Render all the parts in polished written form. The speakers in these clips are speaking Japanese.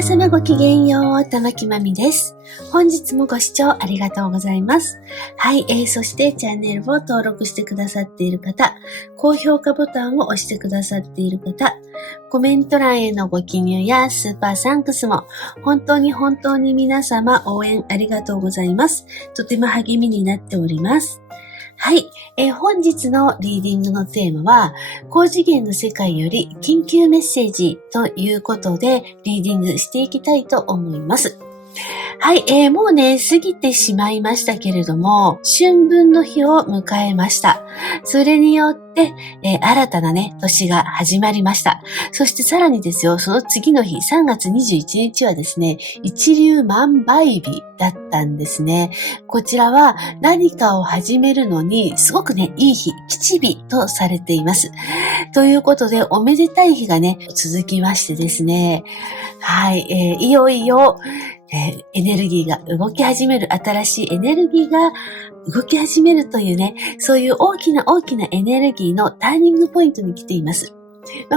皆様ごきげんよう、玉木まみです。本日もご視聴ありがとうございます。はい、そしてチャンネルを登録してくださっている方、高評価ボタンを押してくださっている方、コメント欄へのご記入やスーパーサンクスも本当に皆様応援ありがとうございます。とても励みになっております。はい、本日のリーディングのテーマは、高次元の世界より緊急メッセージということでリーディングしていきたいと思います。はい、もうね、過ぎてしまいましたけれども、春分の日を迎えました。それによって、新たなね、年が始まりました。そしてさらにですよ、その次の日、3月21日はですね、一粒万倍日だったんですね。こちらは何かを始めるのに、すごくね、いい日、吉日とされています。ということで、おめでたい日がね、続きましてですね、はい、いよいよ、エネルギーが動き始める、新しいエネルギーが動き始めるというね、そういう大きなエネルギーのターニングポイントに来ています。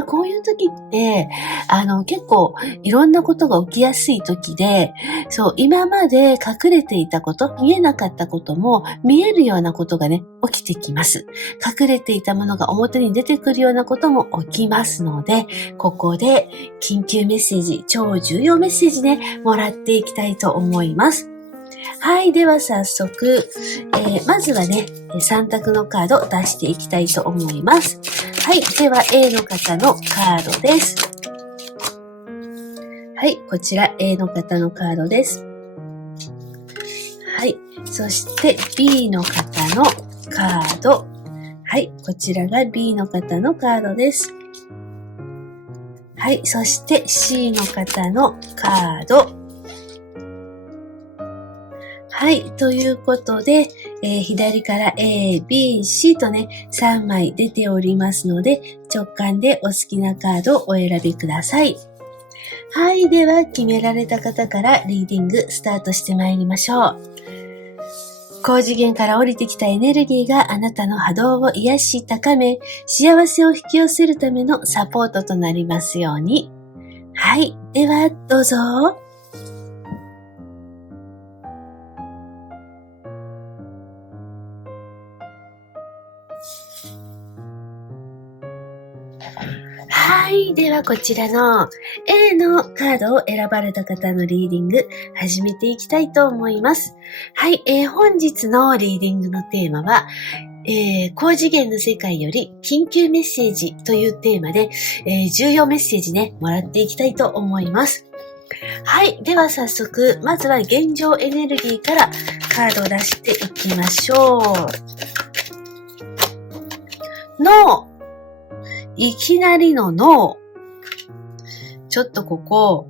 こういう時って、結構いろんなことが起きやすい時で、そう、今まで隠れていたこと、見えなかったことも見えるようなことがね、起きてきます。隠れていたものが表に出てくるようなことも起きますので、ここで緊急メッセージ、超重要メッセージね、もらっていきたいと思います。はい、では早速、まずはね、3択のカードを出していきたいと思います。はい、では A の方のカードです。はい、こちら A の方のカードです。はい、そして B の方のカード。はい、こちらが B の方のカードです。はい、そして C の方のカード。はい。ということで、左から A、B、C とね、3枚出ておりますので、直感でお好きなカードをお選びください。はい。では、決められた方からリーディングスタートしてまいりましょう。高次元から降りてきたエネルギーがあなたの波動を癒し高め、幸せを引き寄せるためのサポートとなりますように。はい。では、どうぞ。はい。ではこちらの A のカードを選ばれた方のリーディング始めていきたいと思います。はい。本日のリーディングのテーマは、高次元の世界より緊急メッセージというテーマで、重要メッセージね、もらっていきたいと思います。はい。では早速、まずは現状エネルギーからカードを出していきましょう。ノー。いきなりのノー。ちょっとここ、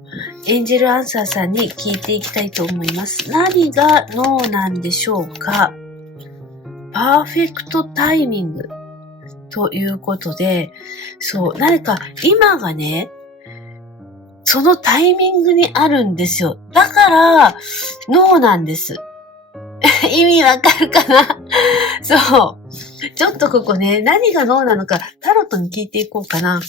エンジェルアンサーさんに聞いていきたいと思います。何がノーなんでしょうか？パーフェクトタイミングということで、そう、何か今がね、そのタイミングにあるんですよ。だから、ノーなんです。意味わかるかな？そう。ちょっとここね、何がノーなのか、タロットに聞いていこうかな。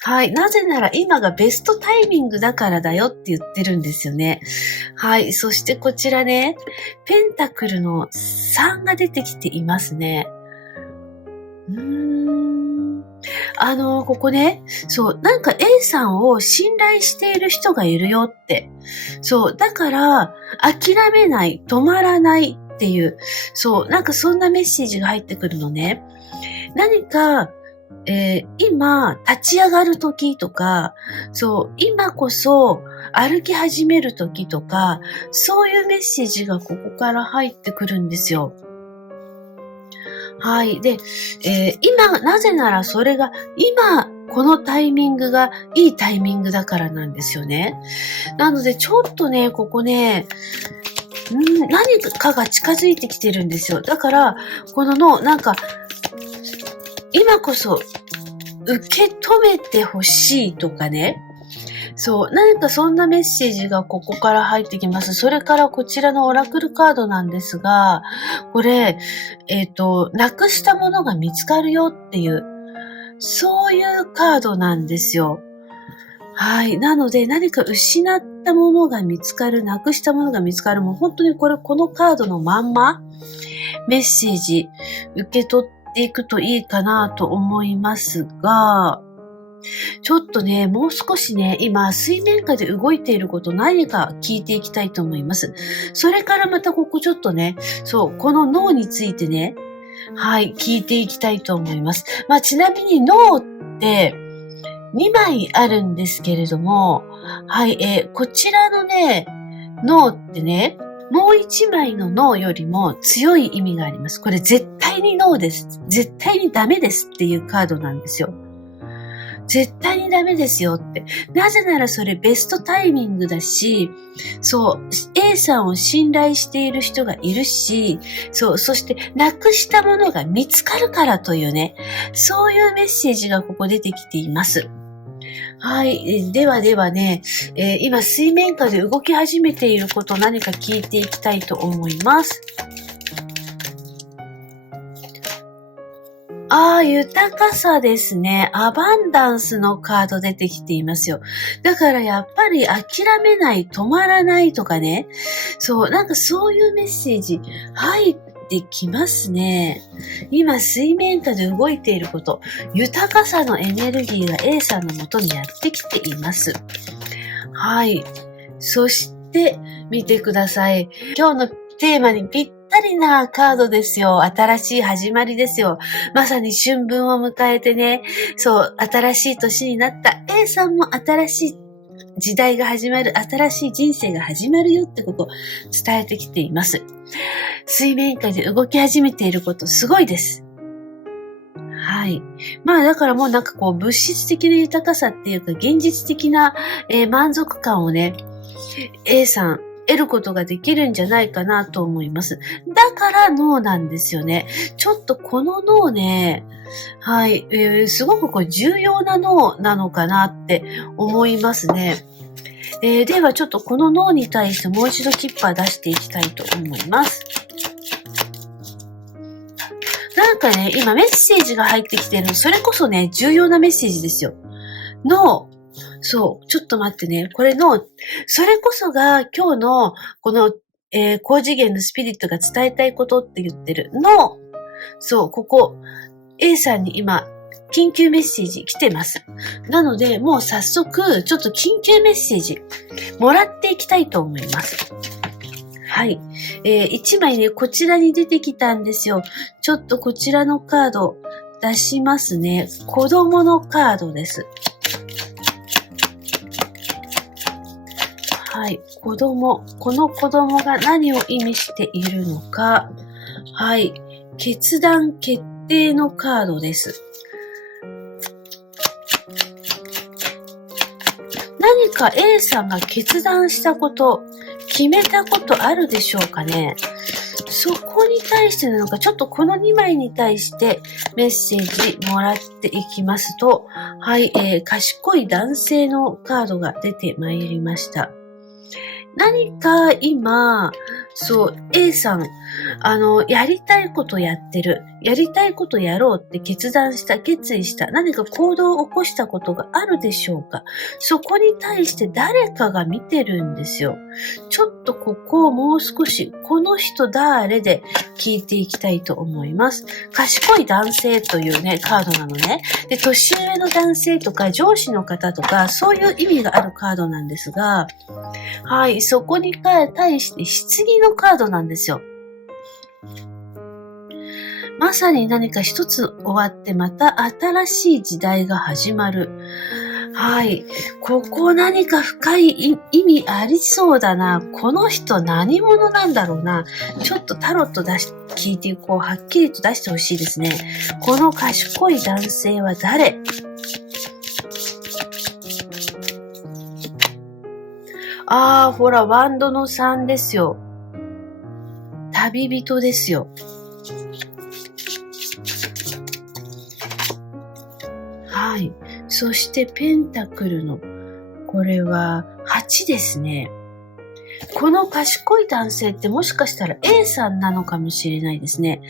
はい。なぜなら今がベストタイミングだからだよって言ってるんですよね。はい。そしてこちらね、ペンタクルの3が出てきていますね。ここね、そう、なんか A さんを信頼している人がいるよって。そう、だから、諦めない、止まらないっていう、そう、なんかそんなメッセージが入ってくるのね。何か、今、立ち上がる時とか、そう、今こそ歩き始める時とか、そういうメッセージがここから入ってくるんですよ。はい。で、今、なぜならそれが、今、このタイミングがいいタイミングだからなんですよね。なので、ちょっとね、ここね、何かが近づいてきてるんですよ。だから、このなんか、今こそ受け止めてほしいとかね。そう、何かそんなメッセージがここから入ってきます。それからこちらのオラクルカードなんですが、これ、なくしたものが見つかるよっていう、そういうカードなんですよ。はい。なので、何か失ったものが見つかる、なくしたものが見つかる、もう本当にこのカードのまんま、メッセージ受け取っていくといいかなと思いますが、ちょっとね、もう少しね、今、水面下で動いていること何か聞いていきたいと思います。それからまたここちょっとね、この脳についてね、はい、聞いていきたいと思います。ちなみに脳って、2枚あるんですけれども、はい、こちらのね、脳ってね、もう1枚の脳よりも強い意味があります。これ絶対にノーです。絶対にダメですっていうカードなんですよ。絶対にダメですよって。なぜならそれベストタイミングだし、A さんを信頼している人がいるし、そしてなくしたものが見つかるからというね、そういうメッセージがここ出てきています。はい。ではね、今水面下で動き始めていること何か聞いていきたいと思います。豊かさですね。アバンダンスのカード出てきていますよ。だからやっぱり諦めない、止まらないとかね。なんかそういうメッセージ入ってきますね。今水面下で動いていること、豊かさのエネルギーが A さんの元にやってきています。はい。そして見てください。今日のテーマにぴったりなカードですよ。新しい始まりですよ。まさに春分を迎えてね、新しい年になった A さんも新しい時代が始まる、新しい人生が始まるよってことを伝えてきています。水面下で動き始めていることすごいです。はい。だからもうなんか物質的な豊かさっていうか現実的な、満足感をね、A さん得ることができるんじゃないかなと思います。だから脳なんですよね。ちょっとこの脳ね、はい、すごく重要な脳なのかなって思いますね。ではちょっとこの脳に対してもう一度キッパー出していきたいと思います。なんかね、今メッセージが入ってきてるの、それこそね、重要なメッセージですよ。脳。ちょっと待ってね。これの、それこそが今日のこの、高次元のスピリットが伝えたいことって言ってるの、ここ、A さんに今、緊急メッセージ来てます。なので、もう早速、ちょっと緊急メッセージ、もらっていきたいと思います。はい。1枚ね、こちらに出てきたんですよ。ちょっとこちらのカード出しますね。子供のカードです。はい。子供。この子供が何を意味しているのか。はい。決断決定のカードです。何か A さんが決断したこと、決めたことあるでしょうかね。そこに対してなのか、ちょっとこの2枚に対してメッセージもらっていきますと、はい、賢い男性のカードが出てまいりました。何か今、A さん、やりたいことやってる。やりたいことやろうって決意した。何か行動を起こしたことがあるでしょうか。そこに対して誰かが見てるんですよ。ちょっとここをもう少し、この人誰で聞いていきたいと思います。賢い男性というね、カードなのね。で、年上の男性とか上司の方とか、そういう意味があるカードなんですが、はい、そこに対して棺のカードなんですよ。まさに何か一つ終わってまた新しい時代が始まる。はい。ここ何か深い意味ありそうだな。この人何者なんだろうな。ちょっとタロット聞いてはっきりと出してほしいですね。この賢い男性は誰？ほら、ワンドの3ですよ。旅人ですよ。はい。そしてペンタクルの、これは8ですね。この賢い男性ってもしかしたら A さんなのかもしれないですね。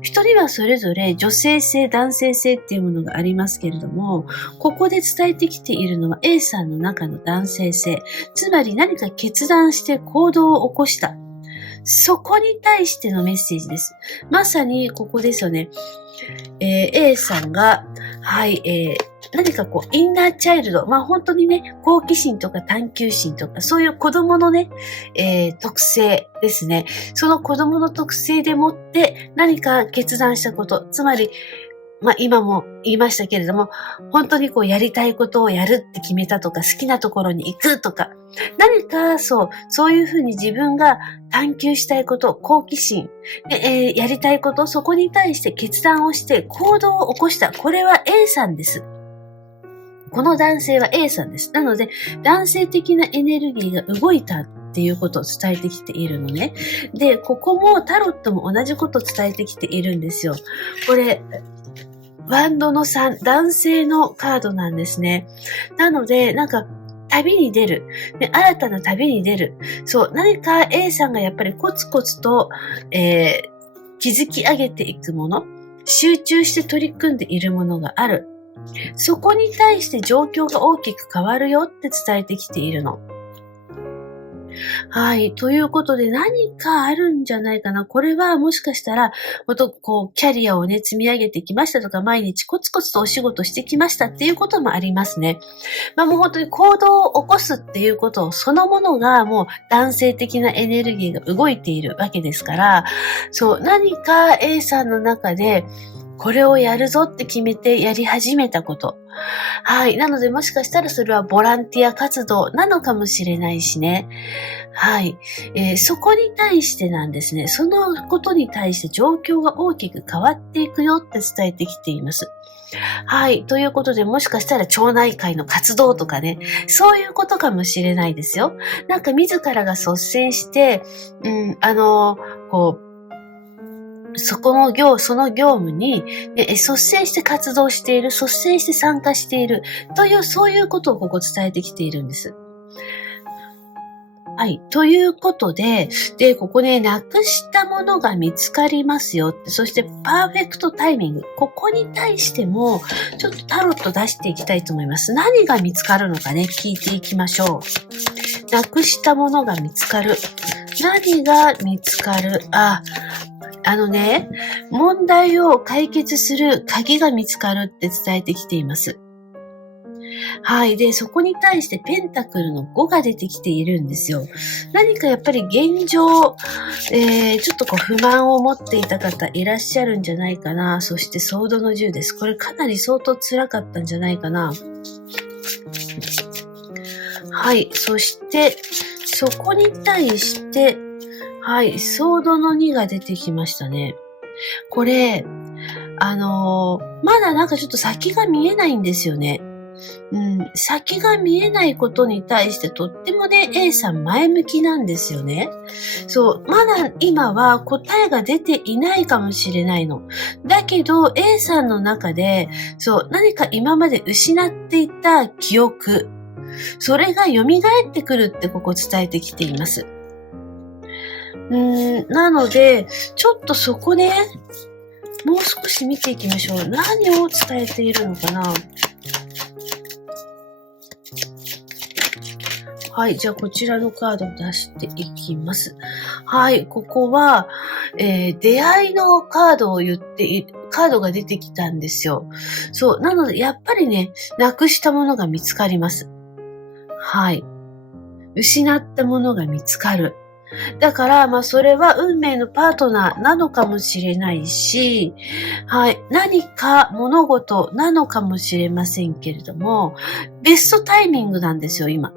人にはそれぞれ女性性、男性性っていうものがありますけれども、ここで伝えてきているのは A さんの中の男性性。つまり何か決断して行動を起こした。そこに対してのメッセージです。まさにここですよね。A さんが、はい、何かこう、インナーチャイルド、本当にね、好奇心とか探求心とか、そういう子供のね、特性ですね。その子供の特性でもって何か決断したこと、つまり、今も言いましたけれども、本当にこうやりたいことをやるって決めたとか、好きなところに行くとか、何かそういうふうに自分が探求したいこと、好奇心で、やりたいこと、そこに対して決断をして行動を起こした。これは A さんです。この男性は A さんです。なので、男性的なエネルギーが動いたっていうことを伝えてきているのね。で、ここもタロットも同じことを伝えてきているんですよ。これ、ワンドの3、男性のカードなんですね。なので、旅に出る。で、新たな旅に出る。何か A さんがやっぱりコツコツと、築き上げていくもの、集中して取り組んでいるものがある。そこに対して状況が大きく変わるよって伝えてきているの。はい。ということで何かあるんじゃないかな。これはもしかしたら、キャリアをね、積み上げてきましたとか、毎日コツコツとお仕事してきましたっていうこともありますね。もう本当に行動を起こすっていうことそのものがもう男性的なエネルギーが動いているわけですから、何か A さんの中で、これをやるぞって決めてやり始めたこと。はい。なのでもしかしたらそれはボランティア活動なのかもしれないしね。はい。そこに対してなんですね。そのことに対して状況が大きく変わっていくよって伝えてきています。はい。ということで、もしかしたら町内会の活動とかね、そういうことかもしれないですよ。自らが率先して、その業務に、率先して活動している、率先して参加しているという、そういうことをここ伝えてきているんです。はい。ということで、ここね、なくしたものが見つかりますよって、そしてパーフェクトタイミング。ここに対しても、ちょっとタロット出していきたいと思います。何が見つかるのかね、聞いていきましょう。なくしたものが見つかる。何が見つかる？問題を解決する鍵が見つかるって伝えてきています。はい。で、そこに対してペンタクルの5が出てきているんですよ。何かやっぱり現状、ちょっと不満を持っていた方いらっしゃるんじゃないかな。そしてソードの10です。これかなり相当辛かったんじゃないかな。はい。そして、そこに対して、はい。ソードの2が出てきましたね。これ、まだちょっと先が見えないんですよね。先が見えないことに対してとってもね、A さん前向きなんですよね。まだ今は答えが出ていないかもしれないの。だけど A さんの中で、何か今まで失っていた記憶、それが蘇ってくるってここ伝えてきています。なので、ちょっとそこね、もう少し見ていきましょう。何を伝えているのかな。はい。じゃあ、こちらのカードを出していきます。はい。ここは、出会いのカードが出てきたんですよ。なので、やっぱりね、なくしたものが見つかります。はい。失ったものが見つかる。だから、それは運命のパートナーなのかもしれないし、はい。何か物事なのかもしれませんけれども、ベストタイミングなんですよ、今。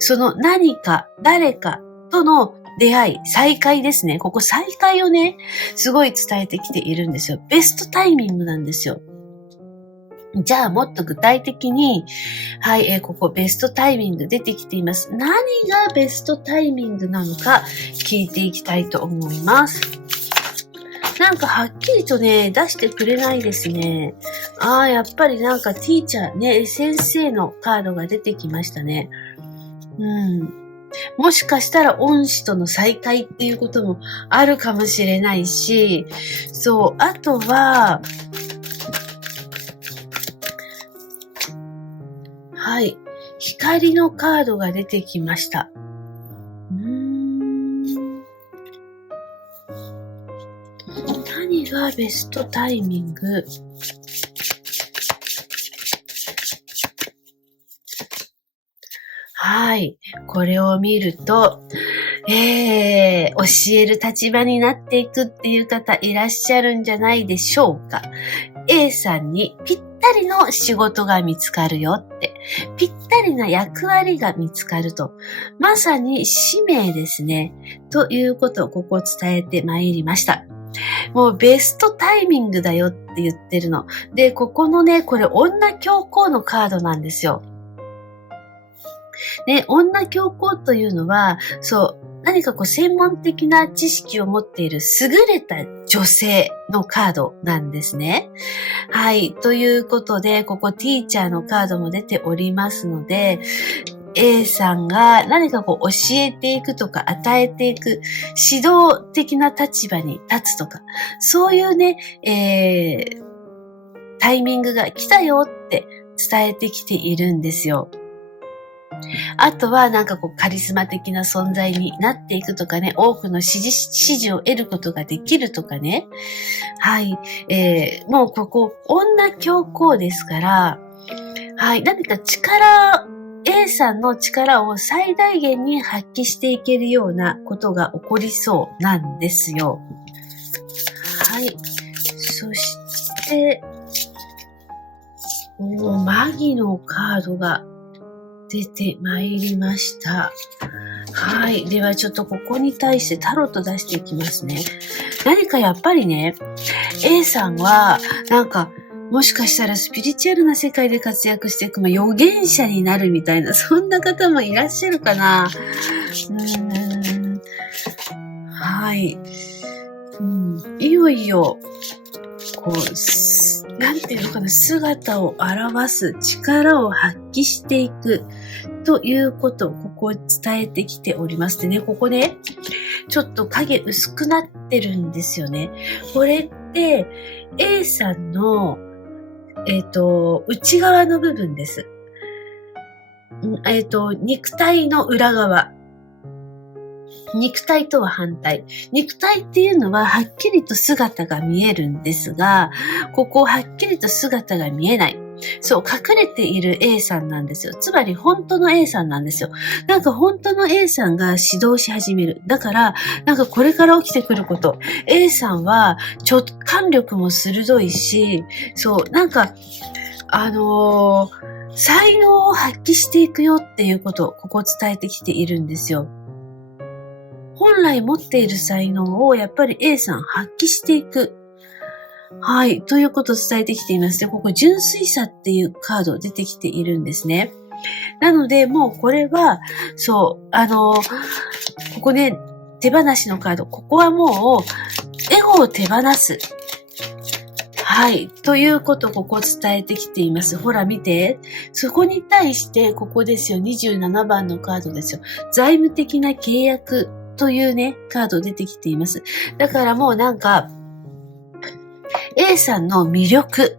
その何か、誰かとの出会い、再会ですね。ここ再会をね、すごい伝えてきているんですよ。ベストタイミングなんですよ。じゃあもっと具体的に、はい、ここベストタイミング出てきています。何がベストタイミングなのか聞いていきたいと思います。はっきりとね、出してくれないですね。やっぱりティーチャーね、先生のカードが出てきましたね。もしかしたら恩師との再会っていうこともあるかもしれないし、そう、あとは、はい、光のカードが出てきました。何がベストタイミング？はい。これを見ると、教える立場になっていくっていう方いらっしゃるんじゃないでしょうか。A さんにぴったりの仕事が見つかるよって、ぴったりな役割が見つかると、まさに使命ですね。ということをここ伝えてまいりました。もうベストタイミングだよって言ってるの。で、ここのね、これ女教皇のカードなんですよ。で、女教皇というのは、そう、何かこう専門的な知識を持っている優れた女性のカードなんですね。はい。ということで、ここティーチャーのカードも出ておりますので、A さんが何かこう教えていくとか与えていく指導的な立場に立つとか、そういうね、タイミングが来たよって伝えてきているんですよ。あとはなんかこうカリスマ的な存在になっていくとかね、多くの支持を得ることができるとかね。はい。もうここ女教皇ですから、はい。何かA さんの力を最大限に発揮していけるようなことが起こりそうなんですよ。はい。そして、マギのカードが出てまいりました。はい。ではちょっとここに対してタロット出していきますね。何かやっぱりね、A さんはなんかもしかしたらスピリチュアルな世界で活躍していく、預言者になるみたいな、そんな方もいらっしゃるかな。はい。いよいよ、こう、なんていうのかな、姿を表す力を発揮していくということをここ伝えてきております。でね、ここね、ちょっと影薄くなってるんですよね。これって A さんの内側の部分です。肉体の裏側。肉体とは反対。肉体っていうのははっきりと姿が見えるんですが、ここはっきりと姿が見えない。そう、隠れている A さんなんですよ。つまり本当の A さんなんですよ。なんか本当の A さんが指導し始める。だから、なんかこれから起きてくること。A さんは直感力も鋭いし、そう、なんか、才能を発揮していくよっていうことをここ伝えてきているんですよ。本来持っている才能をやっぱり A さん発揮していく。はい。ということを伝えてきています。で、ここ純粋さっていうカード出てきているんですね。なので、もうこれは、そう、ここね、手放しのカード。ここはもう、エゴを手放す。はい。ということをここ伝えてきています。ほら見て。そこに対して、ここですよ。27番のカードですよ。財務的な契約というね、カード出てきています。だからもうなんか、A さんの魅力。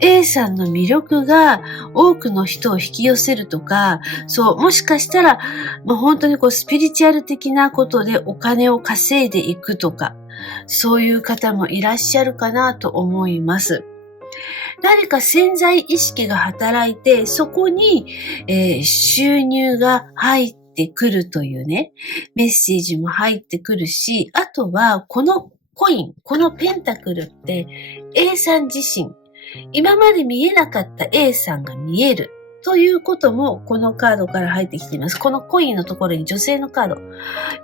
A さんの魅力が多くの人を引き寄せるとか、そう、もしかしたら、もう本当にこうスピリチュアル的なことでお金を稼いでいくとか、そういう方もいらっしゃるかなと思います。何か潜在意識が働いて、そこに、収入が入ってくるというね、メッセージも入ってくるし、あとはこのコイン、このペンタクルって A さん自身、今まで見えなかった A さんが見えるということもこのカードから入ってきています。このコインのところに女性のカード、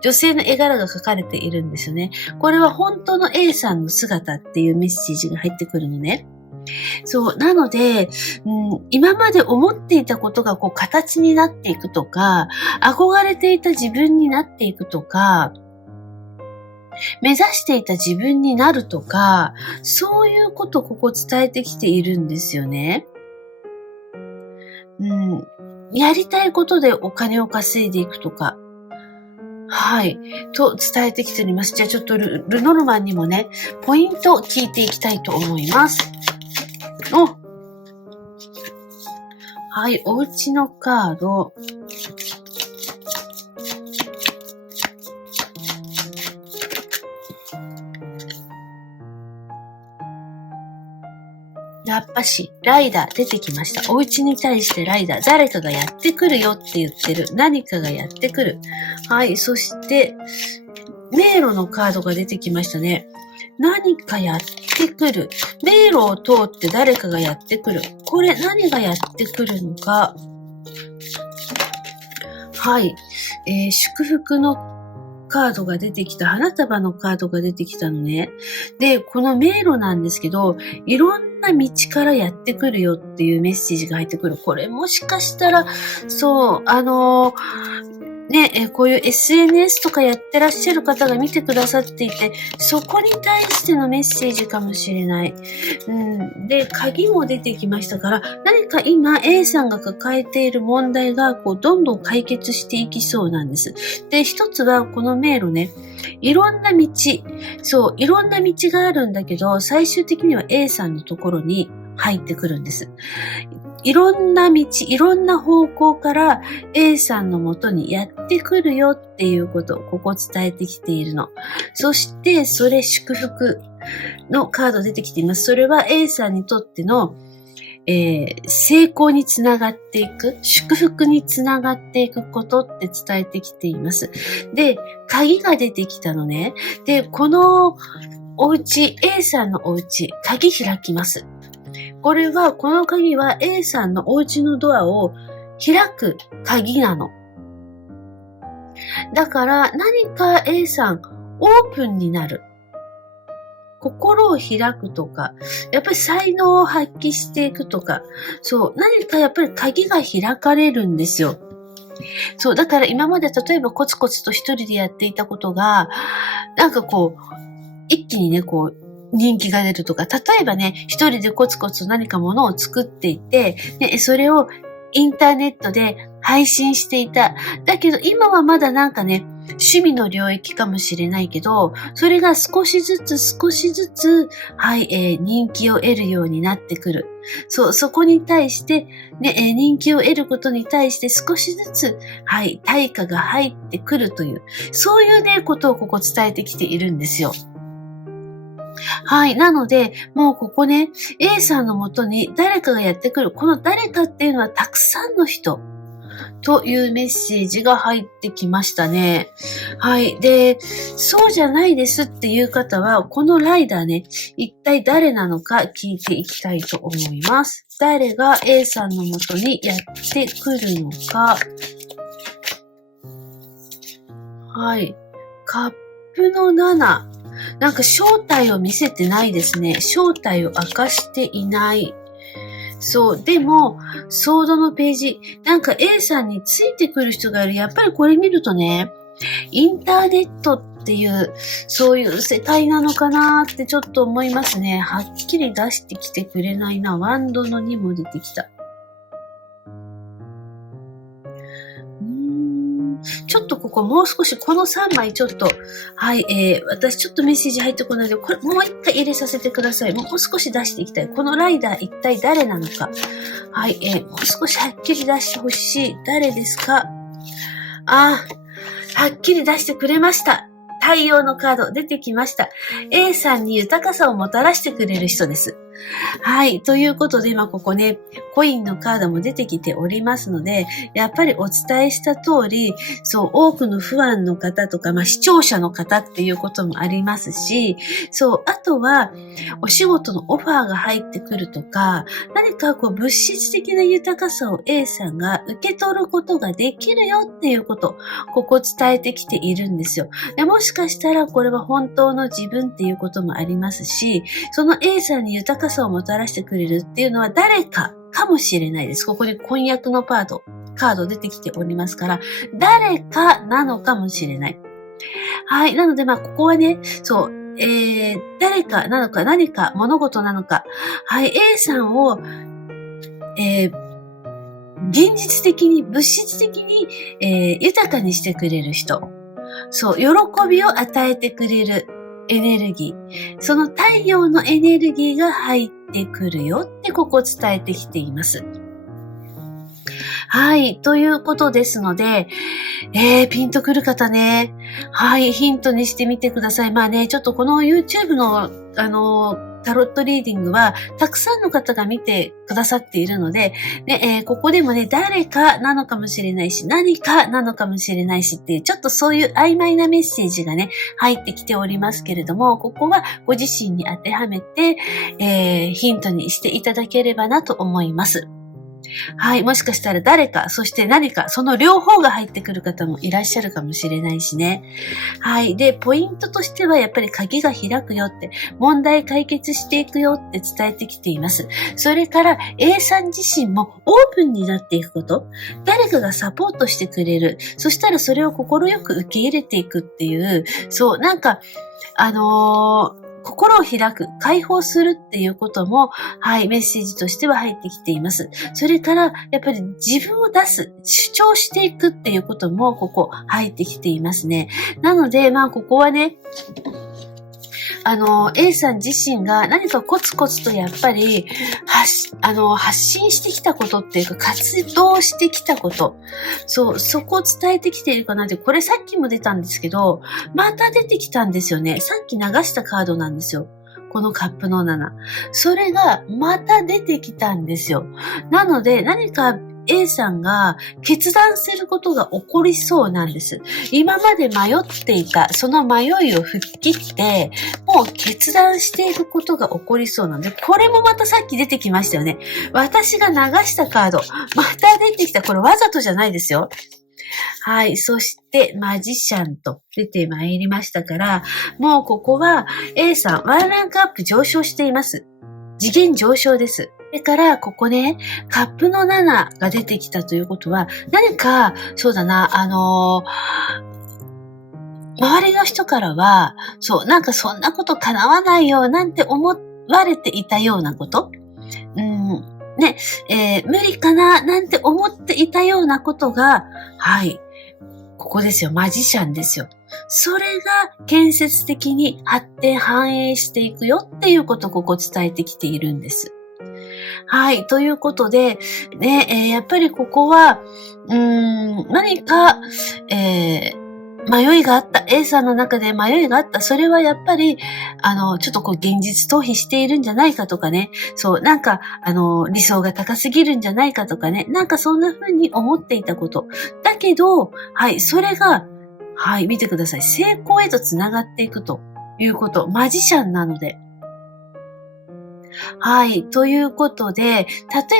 女性の絵柄が描かれているんですよね。これは本当の A さんの姿っていうメッセージが入ってくるのね。そう。なので、今まで思っていたことがこう形になっていくとか、憧れていた自分になっていくとか、目指していた自分になるとか、そういうことをここ伝えてきているんですよね。やりたいことでお金を稼いでいくとか、はい、と伝えてきております。じゃあちょっとルノルマンにもね、ポイントを聞いていきたいと思います。はい、お家のカード。やっぱし、ライダー出てきました。お家に対してライダー。誰かがやってくるよって言ってる。何かがやってくる。はい。そして、迷路のカードが出てきましたね。何かやってくる。迷路を通って誰かがやってくる。これ何がやってくるのか。はい。祝福のカードが出てきた。花束のカードが出てきたのね。で、この迷路なんですけど、いろんな道からやってくるよっていうメッセージが入ってくる。これもしかしたら、そう、こういう SNS とかやってらっしゃる方が見てくださっていて、そこに対してのメッセージかもしれない。で、鍵も出てきましたから、何か今 A さんが抱えている問題がどんどん解決していきそうなんです。で、一つはこの迷路ね、いろんな道があるんだけど、最終的には A さんのところに入ってくるんです。いろんな道、いろんな方向から A さんの元にやってくるよっていうことをここ伝えてきているの。そして、それ祝福のカード出てきています。それは A さんにとっての、成功につながっていく、祝福につながっていくことって伝えてきています。で、鍵が出てきたのね。で、このお家、A さんのお家、鍵開きます。この鍵は A さんのお家のドアを開く鍵なの。だから何か A さんオープンになる。心を開くとか、やっぱり才能を発揮していくとか、そう、何かやっぱり鍵が開かれるんですよ。そう、だから今まで例えばコツコツと一人でやっていたことが、なんか一気にね、人気が出るとか、例えばね、一人でコツコツ何かものを作っていて、で、それをインターネットで配信していた。だけど今はまだなんかね、趣味の領域かもしれないけど、それが少しずつ、はい、人気を得るようになってくる。そう、そこに対して、ね、人気を得ることに対して少しずつ、はい、対価が入ってくるという、そういうね、ことをここ伝えてきているんですよ。はい。なので、もうここね、A さんのもとに誰かがやってくる。この誰かっていうのはたくさんの人というメッセージが入ってきましたね。はい。で、そうじゃないですっていう方は、このライダーね、一体誰なのか聞いていきたいと思います。誰が A さんのもとにやってくるのか。はい。カップの7。なんか正体を見せてないですね。正体を明かしていない。そう。でも、ソードのページ。なんか A さんについてくる人がいる。やっぱりこれ見るとね、インターネットっていう、そういう世界なのかなってちょっと思いますね。はっきり出してきてくれないな。ワンドの2も出てきた。ちょっとここもう少し、この3枚ちょっと、はい、私ちょっとメッセージ入ってこないので、これもう一回入れさせてください。もう少し出していきたい。このライダー一体誰なのか。はい、もう少しはっきり出してほしい。誰ですか？はっきり出してくれました。太陽のカード出てきました。A さんに豊かさをもたらしてくれる人です。はい。ということで、ここね、コインのカードも出てきておりますので、やっぱりお伝えした通り、そう、多くのファンの方とか、視聴者の方っていうこともありますし、そう、あとは、お仕事のオファーが入ってくるとか、何か物質的な豊かさを A さんが受け取ることができるよっていうこと、ここ伝えてきているんですよ。でもしかしたらこれは本当の自分っていうこともありますし、その A さんに豊かさをもたらしてくれるっていうのは誰かかもしれないです。ここに婚約のカード出てきておりますから、誰かなのかもしれない。はい。なので、ここはね、そう、誰かなのか何か物事なのか、はい、A さんを、現実的に、物質的に、豊かにしてくれる人。そう、喜びを与えてくれるエネルギー。その太陽のエネルギーが入ってくるよってここ伝えてきています。はい。ということですので、ピンとくる方ね。はい。ヒントにしてみてください。まあね、ちょっとこの YouTube の、タロットリーディングは、たくさんの方が見てくださっているので、ね、ここでもね、誰かなのかもしれないし、何かなのかもしれないしっていう、ちょっとそういう曖昧なメッセージがね、入ってきておりますけれども、ここはご自身に当てはめて、ヒントにしていただければなと思います。はい。もしかしたら誰か、そして何か、その両方が入ってくる方もいらっしゃるかもしれないしね。はい。で、ポイントとしてはやっぱり鍵が開くよって、問題解決していくよって伝えてきています。それから A さん自身もオープンになっていくこと。誰かがサポートしてくれる。そしたらそれを心よく受け入れていくっていう、そう、なんか、心を開く、解放するっていうことも、はい、メッセージとしては入ってきています。それから、やっぱり自分を出す、主張していくっていうことも、ここ入ってきていますね。なので、まあ、ここはね、A さん自身が何かコツコツとやっぱり発信してきたことっていうか活動してきたこと。そう、そこを伝えてきているかなって、これさっきも出たんですけど、また出てきたんですよね。さっき流したカードなんですよ。このカップの7。それがまた出てきたんですよ。なので何かA さんが決断することが起こりそうなんです。今まで迷っていた、その迷いを吹っ切って、もう決断していくことが起こりそうなんで、これもまたさっき出てきましたよね。私が流したカード、また出てきた。これわざとじゃないですよ。はい。そして、マジシャンと出てまいりましたから、もうここは A さん、ワンランクアップ上昇しています。次元上昇です。それから、ここね、カップの7が出てきたということは、何か、そうだな、周りの人からは、そう、なんかそんなこと叶わないよ、なんて思われていたようなこと。ね、無理かな、なんて思っていたようなことが、はい、ここですよ、マジシャンですよ。それが建設的に発展反映していくよっていうことをここ伝えてきているんです。はい。ということで、ね、やっぱりここは、何か、迷いがあった。A さんの中で迷いがあった。それはやっぱり、ちょっとこう現実逃避しているんじゃないかとかね。そう、なんか、理想が高すぎるんじゃないかとかね。なんかそんな風に思っていたこと。だけど、はい、それが、はい、見てください。成功へとつながっていくということ。マジシャンなので。はい。ということで、例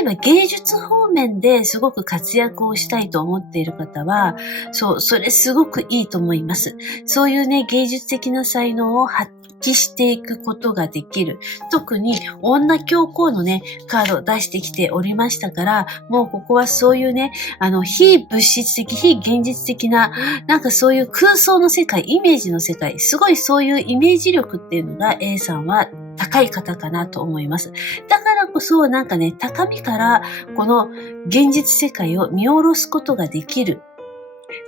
えば芸術方面ですごく活躍をしたいと思っている方は、そう、それすごくいいと思います。そういうね、芸術的な才能を発揮していくことができる。特に女教皇のね、カードを出してきておりましたから、もうここはそういうね、非物質的、非現実的な、なんかそういう空想の世界、イメージの世界、すごいそういうイメージ力っていうのが A さんは高い方かなと思います。だからこそなんかね、高みからこの現実世界を見下ろすことができる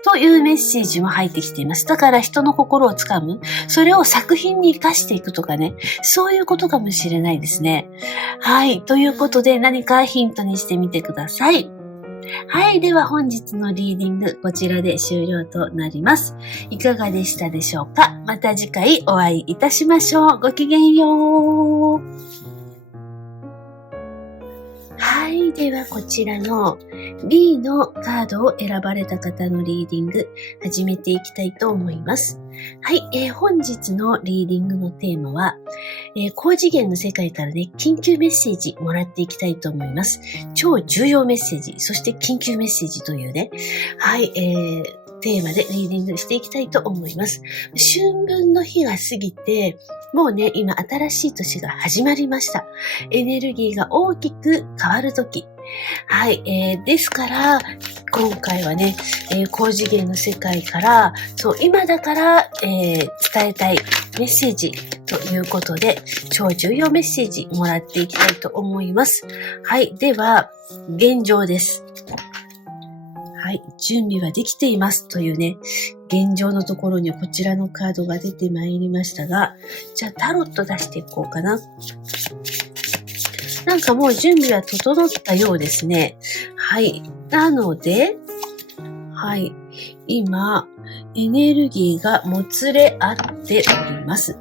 というメッセージも入ってきています。だから人の心をつかむ、それを作品に生かしていくとかね、そういうことかもしれないですね。はい。ということで何かヒントにしてみてください。はい。では本日のリーディング、こちらで終了となります。いかがでしたでしょうか？また次回お会いいたしましょう。ごきげんよう。はい。ではこちらの B のカードを選ばれた方のリーディング、始めていきたいと思います。はい。本日のリーディングのテーマは、高次元の世界からね、緊急メッセージもらっていきたいと思います。超重要メッセージ、そして緊急メッセージというね、はい、テーマでリーディングしていきたいと思います。春分の日が過ぎて、もうね、今新しい年が始まりました。エネルギーが大きく変わるとき。はい、ですから、今回はね、高次元の世界から、そう、今だから、伝えたいメッセージ、ということで、超重要メッセージもらっていきたいと思います。はい。では、現状です。はい。準備はできていますというね、現状のところにこちらのカードが出てまいりましたが、じゃあタロット出していこうかな。なんかもう準備は整ったようですね。はい。なので、はい。今、エネルギーがもつれ合っております。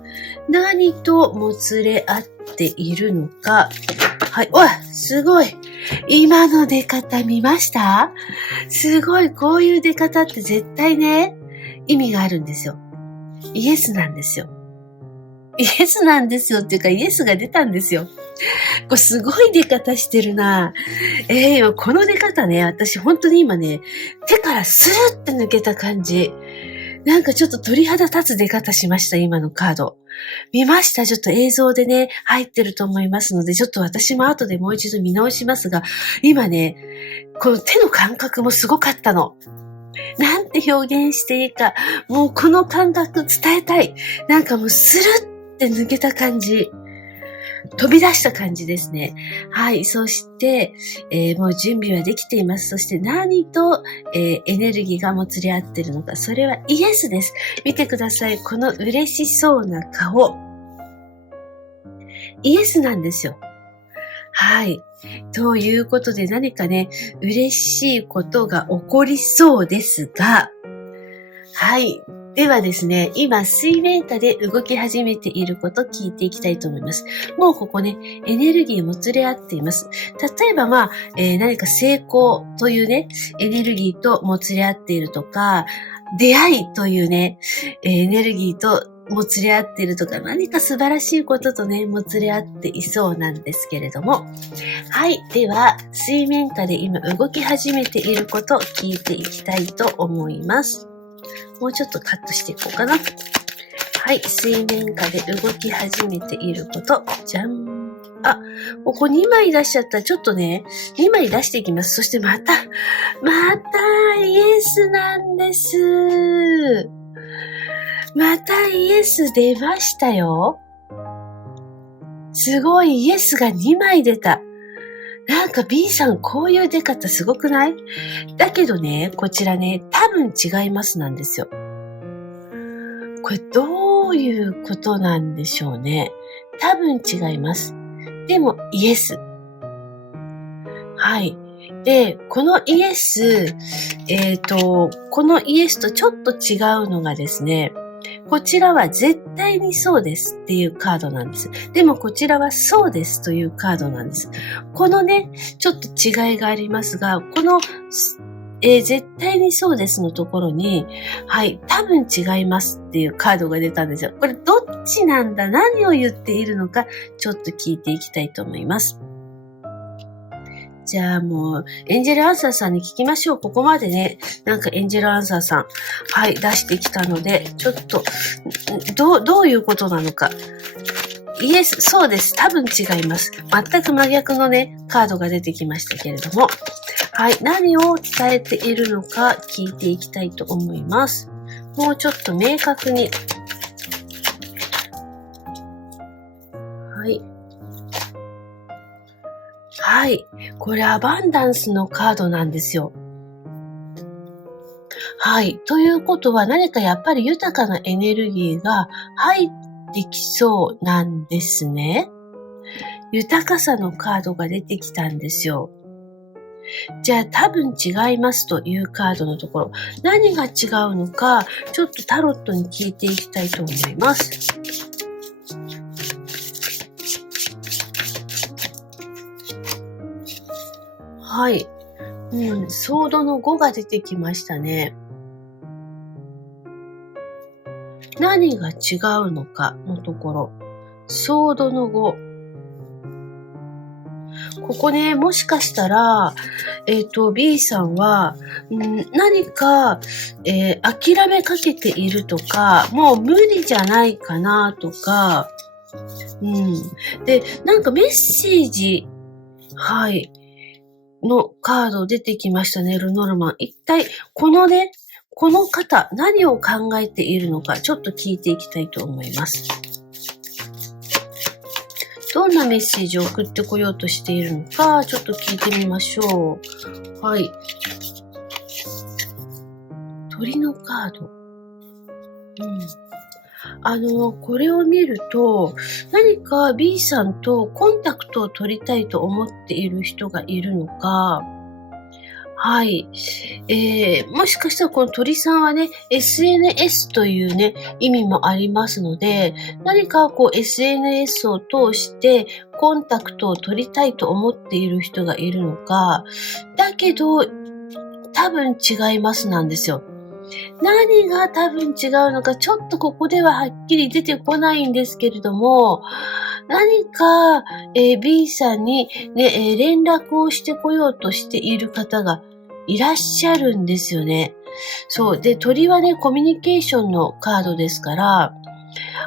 何ともつれ合っているのか。はい。わ、すごい。今の出方見ました？すごい。こういう出方って絶対ね、意味があるんですよ。イエスなんですよ。イエスなんですよっていうか、イエスが出たんですよ。これすごい出方してるな。この出方ね、私本当に今ね、手からスルッって抜けた感じ。なんかちょっと鳥肌立つ出方しました、今のカード。見ました？ちょっと映像でね、入ってると思いますので、ちょっと私も後でもう一度見直しますが、今ね、この手の感覚もすごかったの。なんて表現していいか、もうこの感覚伝えたい。なんかもうスルッって抜けた感じ。飛び出した感じですね。はい。そして、もう準備はできています。そして何と、エネルギーがもつれ合っているのか。それはイエスです。見てください。この嬉しそうな顔。イエスなんですよ。はい。ということで何かね、嬉しいことが起こりそうですが、はい。ではですね、今、水面下で動き始めていることを聞いていきたいと思います。もうここね、エネルギーもつれ合っています。例えば何か成功というね、エネルギーともつれ合っているとか、出会いというね、エネルギーともつれ合っているとか、何か素晴らしいこととね、もつれ合っていそうなんですけれども。はい。では、水面下で今動き始めていることを聞いていきたいと思います。もうちょっとカットしていこうかな。はい。水面下で動き始めていること。じゃん。あ、ここ2枚出しちゃったらちょっとね、2枚出していきます。そしてまたイエスなんです。またイエス出ましたよ。すごいイエスが2枚出た。なんか B さんこういう出方すごくない？だけどね、こちらね、多分違いますなんですよ。これどういうことなんでしょうね。多分違います。でもイエス。はい。で、このイエス、このイエスとちょっと違うのがですね、こちらは絶対にそうですっていうカードなんです。でもこちらはそうですというカードなんです。このね、ちょっと違いがありますが、この、絶対にそうですのところに、はい、多分違いますっていうカードが出たんですよ。これどっちなんだ？何を言っているのか、ちょっと聞いていきたいと思います。じゃあもう、エンジェルアンサーさんに聞きましょう。ここまでね、なんかエンジェルアンサーさん、はい、出してきたので、ちょっと、どういうことなのか。イエス、そうです。多分違います。全く真逆のね、カードが出てきましたけれども、はい、何を伝えているのか聞いていきたいと思います。もうちょっと明確に。はい。はい。これアバンダンスのカードなんですよ。はい。ということは何かやっぱり豊かなエネルギーが入ってきそうなんですね。豊かさのカードが出てきたんですよ。じゃあ多分違いますというカードのところ、何が違うのか、ちょっとタロットに聞いていきたいと思います。はい。ソードの5が出てきましたね。何が違うのかのところ。ソードの5。ここね、もしかしたら、B さんは、何か、諦めかけているとか、もう無理じゃないかなとか、で、なんかメッセージ、はい、のカード出てきましたね、ルノルマン。一体、この方、何を考えているのか、ちょっと聞いていきたいと思います。どんなメッセージを送ってこようとしているのか、ちょっと聞いてみましょう。はい。鳥のカード。これを見ると、何か B さんとコンタクトを取りたいと思っている人がいるのか、はい。もしかしたらこの鳥さんはね、SNS というね、意味もありますので、何かこう SNS を通してコンタクトを取りたいと思っている人がいるのか、だけど、多分違いますなんですよ。何が多分違うのか、ちょっとここでははっきり出てこないんですけれども、何か、B さんに、ね連絡をしてこようとしている方がいらっしゃるんですよね。そう。で、鳥はね、コミュニケーションのカードですから、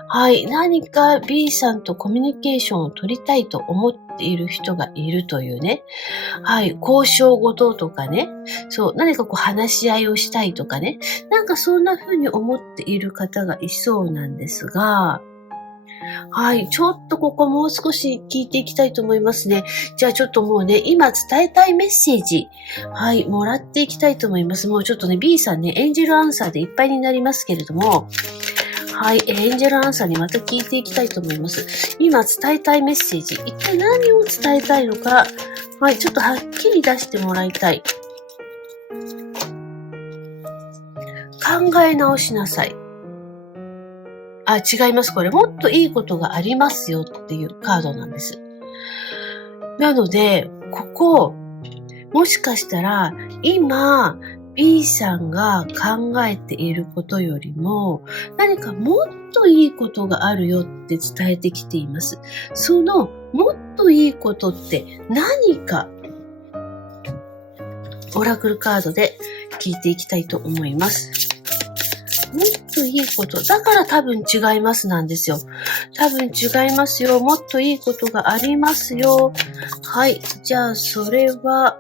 はい。何か B さんとコミュニケーションを取りたいと思っている人がいるというね。はい。交渉事とかね。そう。何かこう話し合いをしたいとかね。なんかそんな風に思っている方がいそうなんですが、はい。ちょっとここもう少し聞いていきたいと思いますね。じゃあちょっともうね、今伝えたいメッセージ、はい、もらっていきたいと思います。もうちょっとね、B さんね、エンジェルアンサーでいっぱいになりますけれども、はい、エンジェルアンサーにまた聞いていきたいと思います。今伝えたいメッセージ、一体何を伝えたいのか、はい、ちょっとはっきり出してもらいたい。考え直しなさい。あ、違います。これもっといいことがありますよっていうカードなんです。なので、ここ、もしかしたら今 B さんが考えていることよりも何かもっといいことがあるよって伝えてきています。そのもっといいことって何かオラクルカードで聞いていきたいと思います。もっといいこと。だから多分違いますなんですよ。多分違いますよ。もっといいことがありますよ。はい。じゃあそれは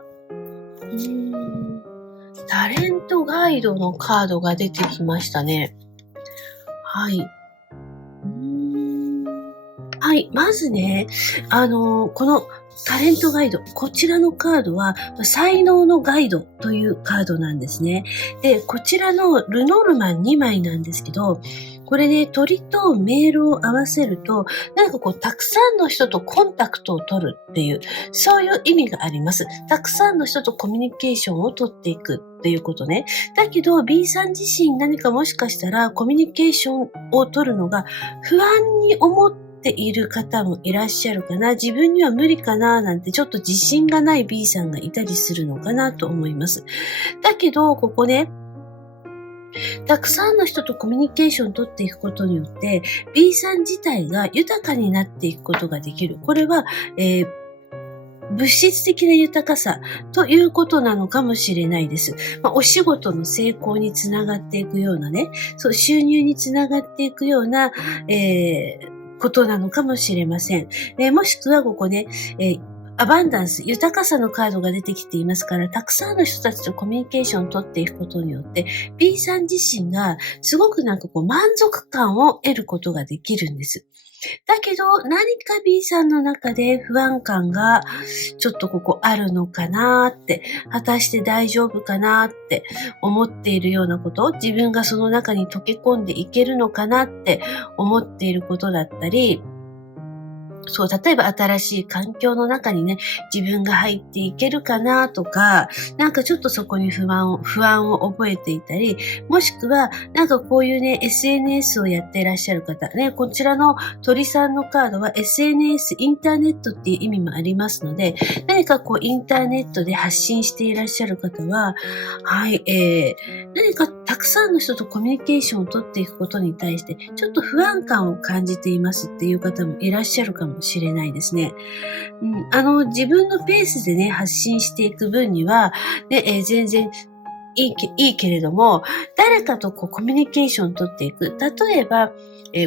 タレントガイドのカードが出てきましたね。はい。はい。まずね、このタレントガイド、こちらのカードは、才能のガイドというカードなんですね。で、こちらのルノルマン2枚なんですけど、これね、鳥とメールを合わせると、なんかこう、たくさんの人とコンタクトを取るっていう、そういう意味があります。たくさんの人とコミュニケーションを取っていくっていうことね。だけど、B さん自身何かもしかしたらコミュニケーションを取るのが不安に思っている方もいらっしゃるかな。自分には無理かななんてちょっと自信がない B さんがいたりするのかなと思います。だけど、ここね、たくさんの人とコミュニケーションを取っていくことによって、B さん自体が豊かになっていくことができる。これは、物質的な豊かさということなのかもしれないです。お仕事の成功につながっていくようなね、そう収入につながっていくような、ことなのかもしれません。もしくはここね、アバンダンス、豊かさのカードが出てきていますから、たくさんの人たちとコミュニケーションを取っていくことによって、B さん自身がすごくなんかこう満足感を得ることができるんです。だけど、何か B さんの中で不安感がちょっとここあるのかなって、果たして大丈夫かなって思っているようなこと、自分がその中に溶け込んでいけるのかなって思っていることだったり、そう、例えば新しい環境の中にね、自分が入っていけるかなとか、なんかちょっとそこに不安を覚えていたり、もしくは、なんかこういうね、SNS をやっていらっしゃる方、ね、こちらの鳥さんのカードは SNS、インターネットっていう意味もありますので、何かこうインターネットで発信していらっしゃる方は、はい、何かたくさんの人とコミュニケーションを取っていくことに対して、ちょっと不安感を感じていますっていう方もいらっしゃるかもしれないですね。自分のペースでね、発信していく分には、ね、全然いいけれども、誰かとこうコミュニケーションを取っていく。例えば、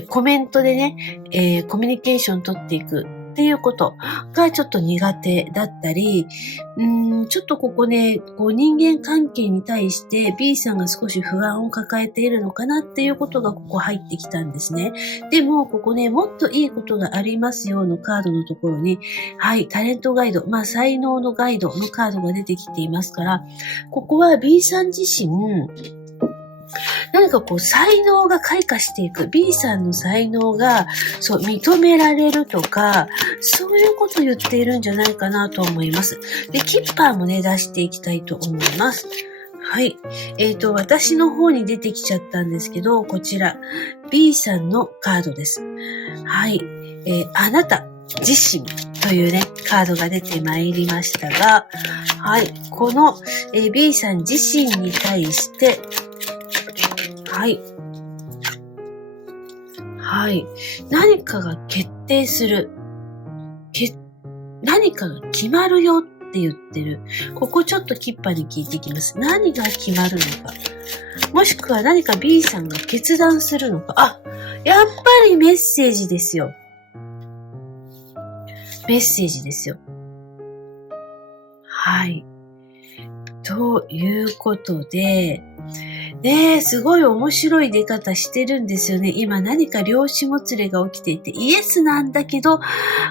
コメントでね、コミュニケーションを取っていく。っていうことがちょっと苦手だったり、ちょっとここね、こう人間関係に対して B さんが少し不安を抱えているのかなっていうことがここ入ってきたんですね。でも、ここね、もっといいことがありますよのカードのところに、はい、タレントガイド、才能のガイドのカードが出てきていますから、ここは B さん自身、何かこう才能が開花していく B さんの才能が認められるとかそういうことを言っているんじゃないかなと思います。でキッパーもね出していきたいと思います。はい。私の方に出てきちゃったんですけど、こちら B さんのカードです。はい。あなた自身というねカードが出てまいりましたが、はい。この、B さん自身に対してはい。はい。何かが決定する。何かが決まるよって言ってる。ここちょっとキッパに聞いていきます。何が決まるのか。もしくは何か B さんが決断するのか。やっぱりメッセージですよ。メッセージですよ。はい。ということで、ねえ、すごい面白い出方してるんですよね。今何か量子もつれが起きていて、イエスなんだけど、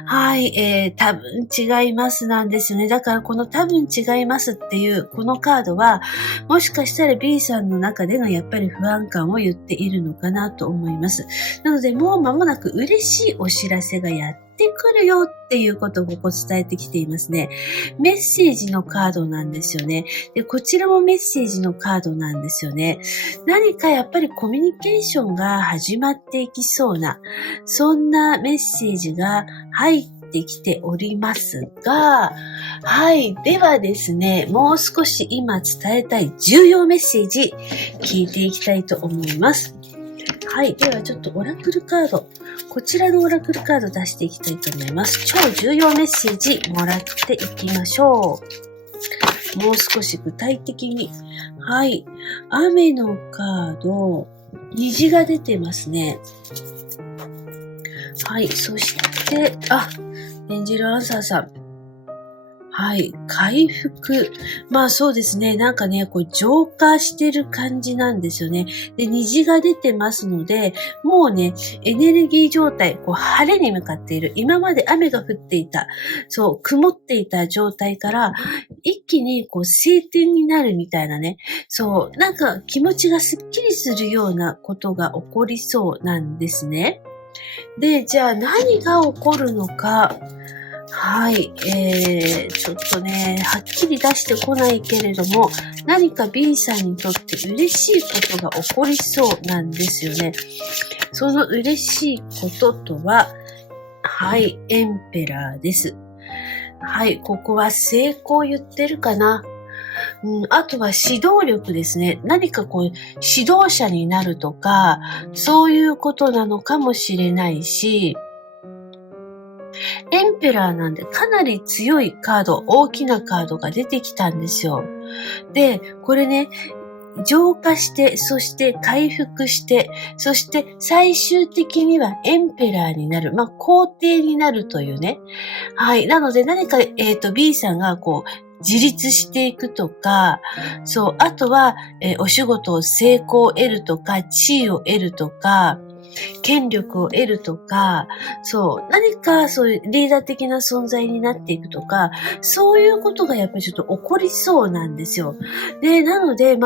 はい、多分違いますなんですよね。だからこの多分違いますっていうこのカードは、もしかしたら B さんの中でのやっぱり不安感を言っているのかなと思います。なのでもう間もなく嬉しいお知らせがやってくるよっていうことをここ伝えてきていますね。メッセージのカードなんですよね。で、こちらもメッセージのカードなんですよね。何かやっぱりコミュニケーションが始まっていきそうな、そんなメッセージが入ってきておりますが、はい。ではですね、もう少し今伝えたい重要メッセージ聞いていきたいと思います。はい。ではちょっとオラクルカード、こちらのオラクルカード出していきたいと思います。超重要メッセージもらっていきましょう。もう少し具体的に。はい。雨のカード、虹が出てますね。はい。そして、エンジェルアンサーさん。はい。回復。そうですね。なんかね、こう浄化してる感じなんですよね。で、虹が出てますので、もうね、エネルギー状態、こう晴れに向かっている。今まで雨が降っていた。曇っていた状態から、一気にこう晴天になるみたいなね。なんか気持ちがスッキリするようなことが起こりそうなんですね。で、じゃあ何が起こるのか。はい。ちょっとね、はっきり出してこないけれども、何か B さんにとって嬉しいことが起こりそうなんですよね。その嬉しいこととは、はい、エンペラーです。はい、ここは成功言ってるかな。あとは指導力ですね。何かこう指導者になるとか、そういうことなのかもしれないし、エンペラーなんでかなり強いカード、大きなカードが出てきたんですよ。で、これね、浄化して、そして回復して、そして最終的にはエンペラーになる。皇帝になるというね。はい。なので何か、B さんがこう、自立していくとか、あとは、お仕事を成功を得るとか、地位を得るとか、権力を得るとか、何かそういうリーダー的な存在になっていくとか、そういうことがやっぱりちょっと起こりそうなんですよ。で、なので、例え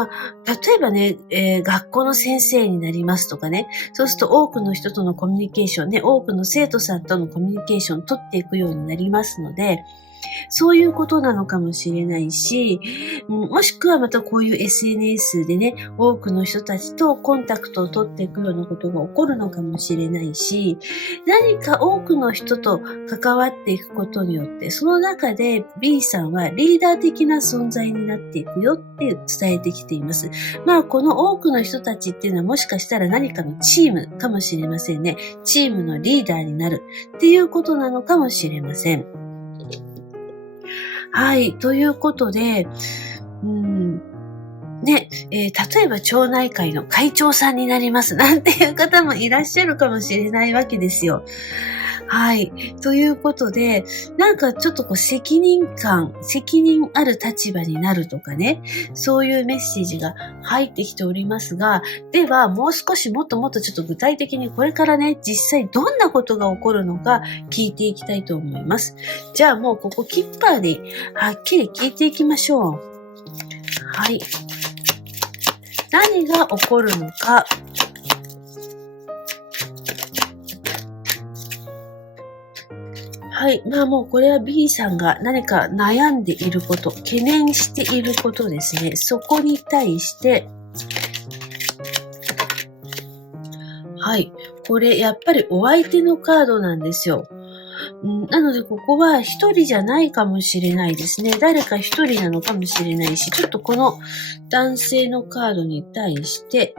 ばね、学校の先生になりますとかね、そうすると多くの人とのコミュニケーションね、多くの生徒さんとのコミュニケーションを取っていくようになりますので、そういうことなのかもしれないし、もしくはまたこういう SNS でね、多くの人たちとコンタクトを取っていくようなことが起こるのかもしれないし、何か多くの人と関わっていくことによって、その中で B さんはリーダー的な存在になっていくよって伝えてきています。この多くの人たちっていうのはもしかしたら何かのチームかもしれませんね。チームのリーダーになるっていうことなのかもしれません。はい。ということで、例えば町内会の会長さんになりますなんていう方もいらっしゃるかもしれないわけですよ。はい。ということで、なんかちょっと責任ある立場になるとかね、そういうメッセージが入ってきておりますが、ではもう少しもっとちょっと具体的にこれからね、実際どんなことが起こるのか聞いていきたいと思います。じゃあもうここキッパーではっきり聞いていきましょう。はい。何が起こるのか。はい。もうこれは B さんが何か悩んでいること、懸念していることですね。そこに対して、はい。これやっぱりお相手のカードなんですよ。なのでここは一人じゃないかもしれないですね。誰か一人なのかもしれないし、ちょっとこの男性のカードに対して、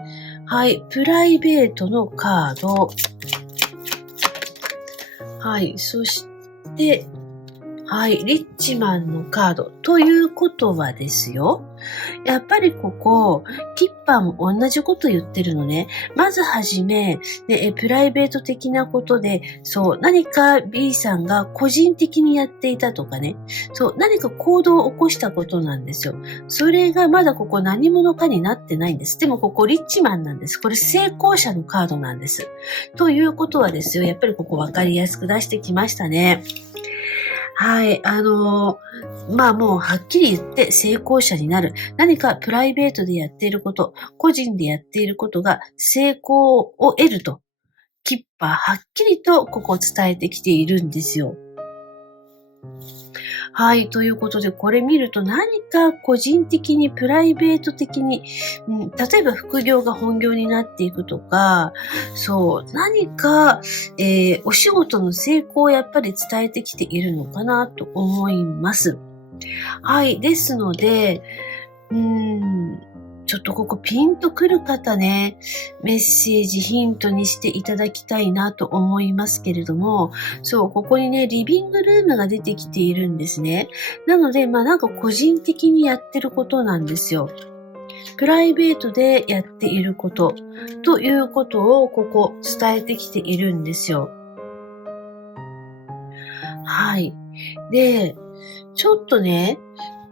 はい。プライベートのカード。はい。そして、はい、リッチマンのカードということはですよ。やっぱりここ、キッパーも同じこと言ってるのね。まずはじめ、プライベート的なことで、何か B さんが個人的にやっていたとかね。何か行動を起こしたことなんですよ。それがまだここ何者かになってないんです。でもここリッチマンなんです。これ成功者のカードなんです。ということはですよ。やっぱりここ分かりやすく出してきましたね。はい。もうはっきり言って成功者になる。何かプライベートでやっていること、個人でやっていることが成功を得ると、キッパーはっきりとここ伝えてきているんですよ。はい。ということで、これ見ると何か個人的に、プライベート的に、例えば副業が本業になっていくとか、何か、お仕事の成功をやっぱり伝えてきているのかなと思います。はい。ですので、ちょっとここピンとくる方ね、メッセージヒントにしていただきたいなと思いますけれども、ここにね、リビングルームが出てきているんですね。なので、なんか個人的にやってることなんですよ。プライベートでやっていること、ということをここ伝えてきているんですよ。はい。で、ちょっとね、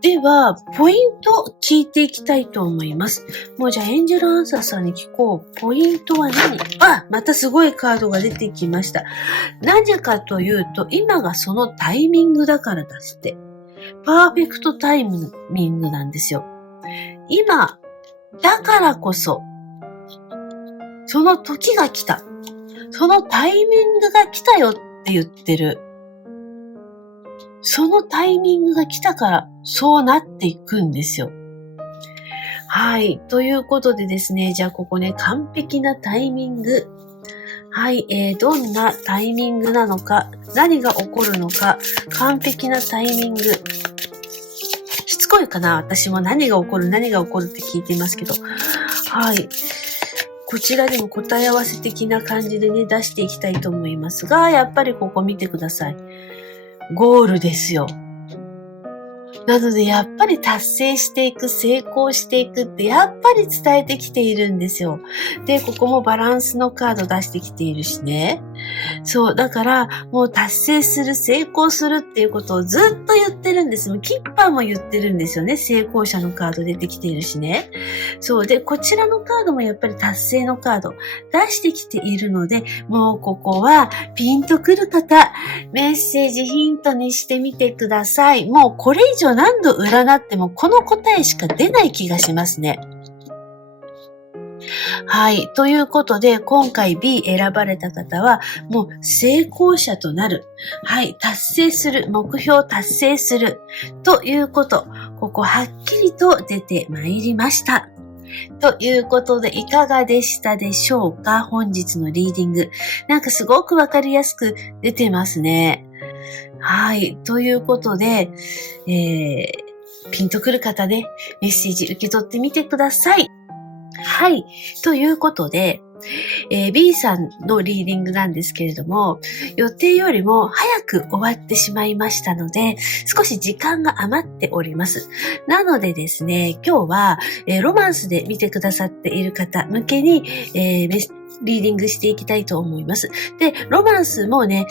では、ポイント聞いていきたいと思います。もうじゃあエンジェルアンサーさんに聞こう。ポイントは何？またすごいカードが出てきました。なぜかというと、今がそのタイミングだからだって。パーフェクトタイミングなんですよ。今、だからこそ、その時が来た。そのタイミングが来たよって言ってる。そのタイミングが来たから、そうなっていくんですよ。はい。ということでですね、じゃあここね、完璧なタイミング。はい。どんなタイミングなのか、何が起こるのか、完璧なタイミング。しつこいかな？私も何が起こるって聞いていますけど。はい。こちらでも答え合わせ的な感じでね、出していきたいと思いますが、やっぱりここ見てください。ゴールですよ。なので、やっぱり達成していく、成功していくって、やっぱり伝えてきているんですよ。で、ここもバランスのカード出してきているしね。だから、もう達成する、成功するっていうことをずっと言ってるんです。キッパーも言ってるんですよね。成功者のカード出てきているしね。で、こちらのカードもやっぱり達成のカード出してきているので、もうここはピンとくる方、メッセージヒントにしてみてください。もうこれ以上何度占ってもこの答えしか出ない気がしますね。はい。ということで、今回 B 選ばれた方は、もう成功者となる。はい。達成する。目標達成する。ということ。ここはっきりと出てまいりました。ということで、いかがでしたでしょうか？本日のリーディング。なんかすごくわかりやすく出てますね。はい。ということで、ピンとくる方でメッセージ受け取ってみてください。はい。ということで、B さんのリーディングなんですけれども、予定よりも早く終わってしまいましたので、少し時間が余っております。なのでですね、今日は、ロマンスで見てくださっている方向けに、リーディングしていきたいと思います。で、ロマンスもね、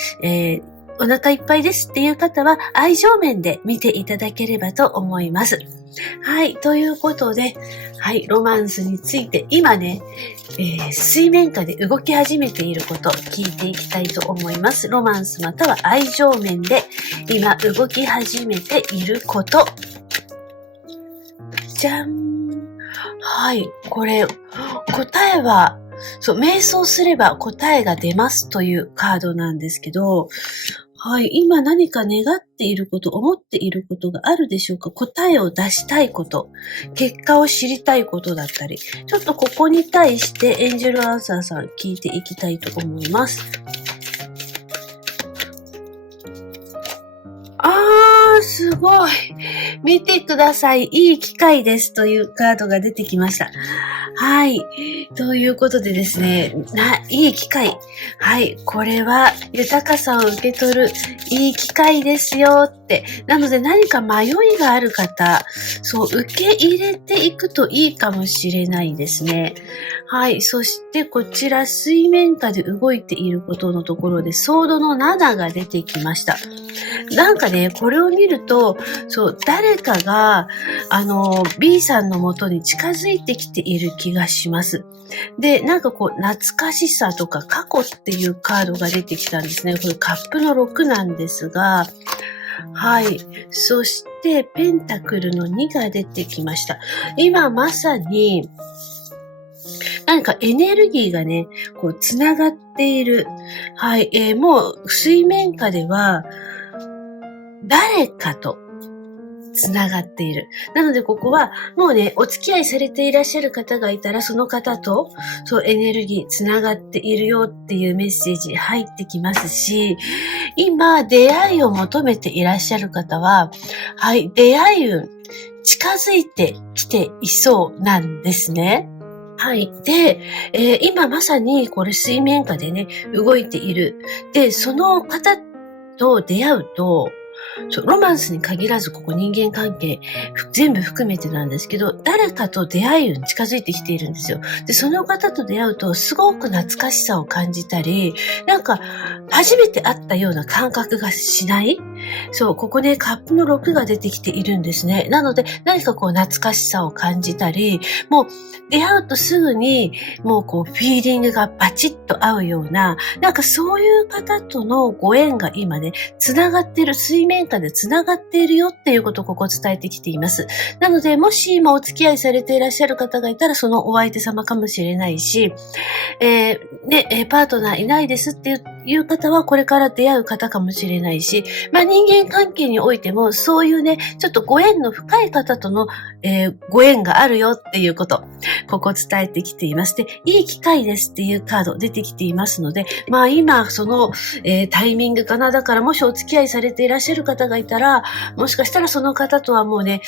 お腹いっぱいですっていう方は愛情面で見ていただければと思います。はい。ということで、はい。ロマンスについて今ね、水面下で動き始めていること聞いていきたいと思います。ロマンスまたは愛情面で今動き始めていること。じゃん。はい。これ、答えは、そう、瞑想すれば答えが出ますというカードなんですけど、はい。今何か願っていること、思っていることがあるでしょうか？答えを出したいこと、結果を知りたいことだったり、ちょっとここに対してエンジェルアンサーさん聞いていきたいと思います。すごい。見てください。いい機会ですというカードが出てきました。はい。ということでですね、いい機会。はい。これは豊かさを受け取るいい機会ですよって。なので何か迷いがある方、そう、受け入れていくといいかもしれないですね。はい。そしてこちら水面下で動いていることのところでソードの7が出てきました。なんかね、これを見ると、そう、誰かが、B さんの元に近づいてきている気がします。で、なんかこう、懐かしさとか過去っていうカードが出てきたんですね。これカップの6なんですが、はい。そして、ペンタクルの2が出てきました。今まさに、何かエネルギーがね、こう、つながっている。はい。もう、水面下では、誰かとつながっている。なのでここはもうね、お付き合いされていらっしゃる方がいたらその方とそうエネルギーつながっているよっていうメッセージ入ってきますし、今出会いを求めていらっしゃる方は、はい、出会い運近づいてきていそうなんですね。はい。で、今まさにこれ水面下でね、動いている。で、その方と出会うと、ロマンスに限らずここ人間関係全部含めてなんですけど、誰かと出会いに近づいてきているんですよ。で、その方と出会うとすごく懐かしさを感じたり、なんか初めて会ったような感覚がしない。そう、ここでカップの6が出てきているんですね。なので何かこう懐かしさを感じたり、もう出会うとすぐにもうこうフィーリングがバチッと合うような、なんかそういう方とのご縁が今ね、つながっている、水面下でつながっているよっていうことをここ伝えてきています。なので、もし今お付き合いされていらっしゃる方がいたら、そのお相手様かもしれないし、パートナーいないですっていう方はこれから出会う方かもしれないし、人間関係においてもそういうね、ちょっとご縁の深い方との、ご縁があるよっていうこと、ここ伝えてきています。で、いい機会ですっていうカード出てきていますので、今その、タイミングかな。だからもしお付き合いされていらっしゃる方がいたら、もしかしたらその方とはもうね、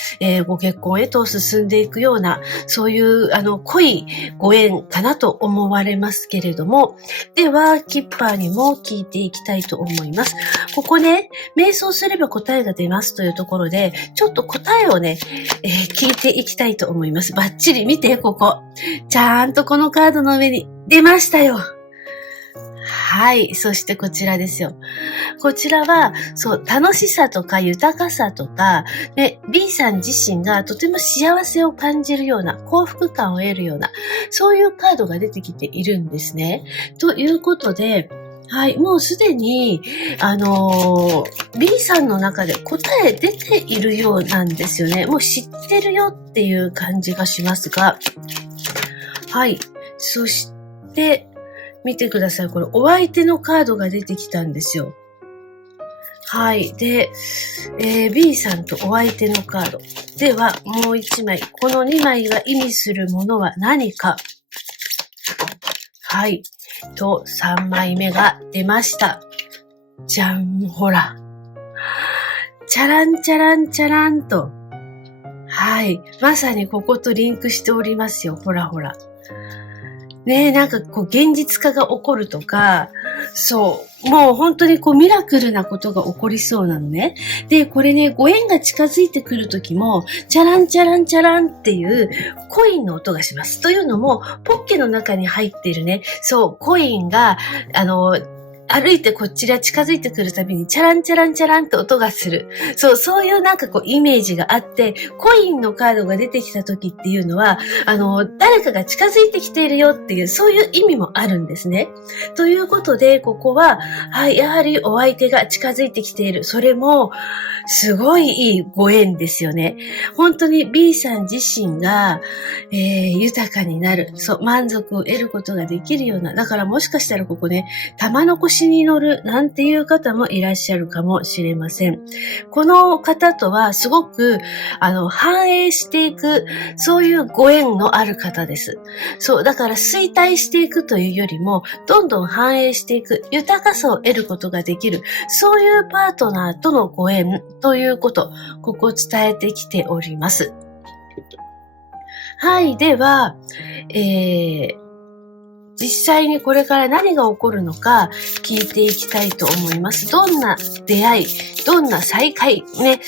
ご結婚へと進んでいくような、そういう濃いご縁かなと思われますけれども、では、キッパーにも聞いていきたいと思います。ここね、瞑想すれば答えが出ますというところで、ちょっと答えをね、聞いていきたいと思います。バッチリ見て、ここ。ちゃんとこのカードの上に出ましたよ。はい。そしてこちらですよ。こちらは、そう、楽しさとか豊かさとか、で、B さん自身がとても幸せを感じるような、幸福感を得るような、そういうカードが出てきているんですね。ということで、はい、もうすでに、B さんの中で答え出ているようなんですよね。もう知ってるよっていう感じがしますが、はい。そして、見てください。これ、お相手のカードが出てきたんですよ。はい。で、B さんとお相手のカード。では、もう1枚。この2枚が意味するものは何か。はい。と、3枚目が出ました。じゃん、ほら。チャランチャランチャランと。はい。まさにこことリンクしておりますよ。ほらほら。ね、なんかこう現実化が起こるとか、そう、もう本当にこうミラクルなことが起こりそうなのね。で、これね、ご縁が近づいてくるときも、チャランチャランチャランっていうコインの音がします。というのも、ポッケの中に入っているね、そう、コインが、歩いてこちら近づいてくるたびにチャランチャランチャランって音がする。そう、そういうなんかこうイメージがあって、コインのカードが出てきた時っていうのは、誰かが近づいてきているよっていう、そういう意味もあるんですね。ということで、ここは、はい、やはりお相手が近づいてきている。それも、すごいいいご縁ですよね。本当に B さん自身が、豊かになる。そう、満足を得ることができるような。だからもしかしたらここね、玉の腰に乗るなんていう方もいらっしゃるかもしれません。この方とはすごく、反映していく、そういうご縁のある方です。そう、だから衰退していくというよりも、どんどん反映していく、豊かさを得ることができる、そういうパートナーとのご縁ということ、ここを伝えてきております。はい、では、実際にこれから何が起こるのか聞いていきたいと思います。どんな出会い、どんな再会、ね、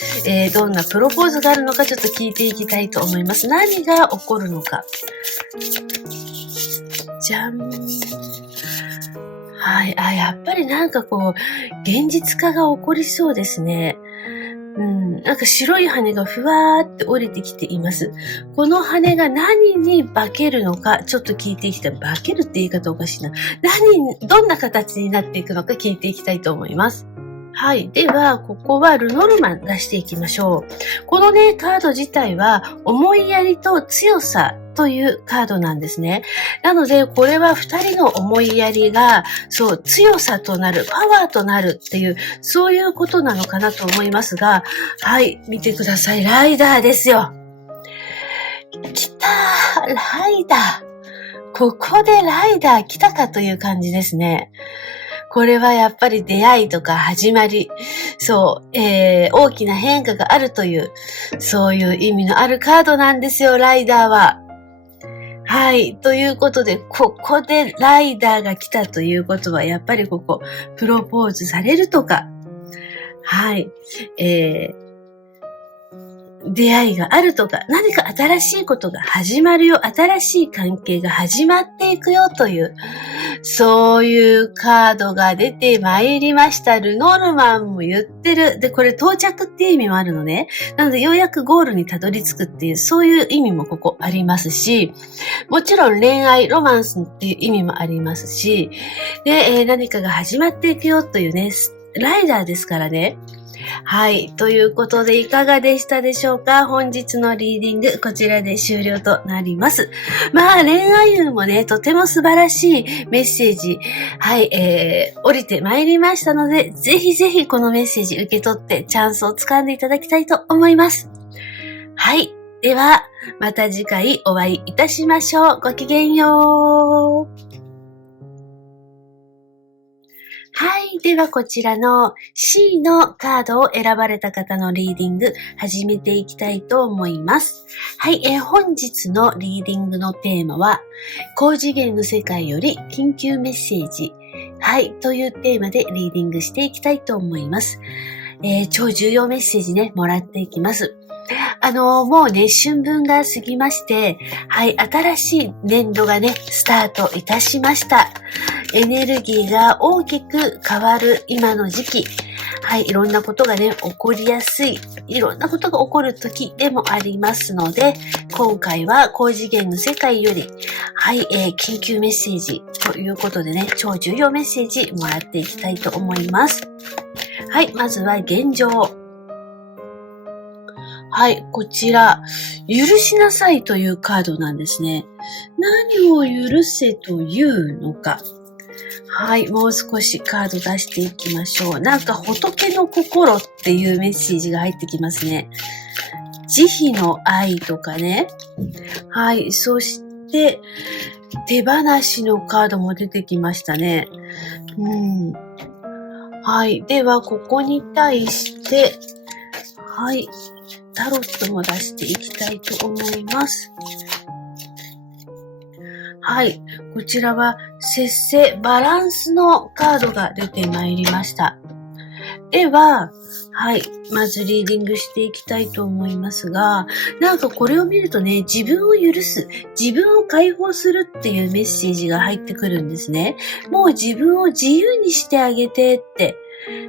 どんなプロポーズがあるのかちょっと聞いていきたいと思います。何が起こるのか。じゃん。はい、やっぱりなんかこう、現実化が起こりそうですね。なんか白い羽がふわーって降りてきています。この羽が何に化けるのか、ちょっと聞いていきたい。化けるって言い方おかしいな。どんな形になっていくのか聞いていきたいと思います。はい。では、ここはルノルマン出していきましょう。このね、カード自体は、思いやりと強さというカードなんですね。なので、これは二人の思いやりが、そう、強さとなる、パワーとなるっていう、そういうことなのかなと思いますが、はい、見てください。ライダーですよ。来たー、ライダー。ここでライダー来たかという感じですね。これはやっぱり出会いとか始まり、そう、大きな変化があるという、そういう意味のあるカードなんですよ、ライダーは。はい。ということで、ここでライダーが来たということは、やっぱりここ、プロポーズされるとか、はい。出会いがあるとか、何か新しいことが始まるよ、新しい関係が始まっていくよという、そういうカードが出てまいりました。ルノルマンも言ってる。で、これ到着っていう意味もあるのね。なので、ようやくゴールにたどり着くっていう、そういう意味もここありますし、もちろん恋愛、ロマンスっていう意味もありますし、で、何かが始まっていくよというね、ライダーですからね。はい。ということで、いかがでしたでしょうか？本日のリーディング、こちらで終了となります。まあ、恋愛運もね、とても素晴らしいメッセージ、はい、降りてまいりましたので、ぜひぜひこのメッセージ受け取ってチャンスをつかんでいただきたいと思います。はい。では、また次回お会いいたしましょう。ごきげんよう。はい。では、こちらの C のカードを選ばれた方のリーディング、始めていきたいと思います。はい。本日のリーディングのテーマは、高次元の世界より緊急メッセージ。はい。というテーマでリーディングしていきたいと思います。超重要メッセージね、もらっていきます。もうね、春分が過ぎまして、はい、新しい年度がね、スタートいたしました。エネルギーが大きく変わる今の時期。はい、いろんなことがね、起こりやすい。いろんなことが起こる時でもありますので、今回は高次元の世界より、はい、緊急メッセージということでね、超重要メッセージもらっていきたいと思います。はい、まずは現状。はい、こちら、許しなさいというカードなんですね。何を許せというのか。はい、もう少しカード出していきましょう。なんか仏の心っていうメッセージが入ってきますね。慈悲の愛とかね。はい、そして手放しのカードも出てきましたね。はい、ではここに対して、はい、タロットも出していきたいと思います。はい。こちらは、節制、バランスのカードが出てまいりました。では、はい。まずリーディングしていきたいと思いますが、なんかこれを見るとね、自分を許す、自分を解放するっていうメッセージが入ってくるんですね。もう自分を自由にしてあげてって。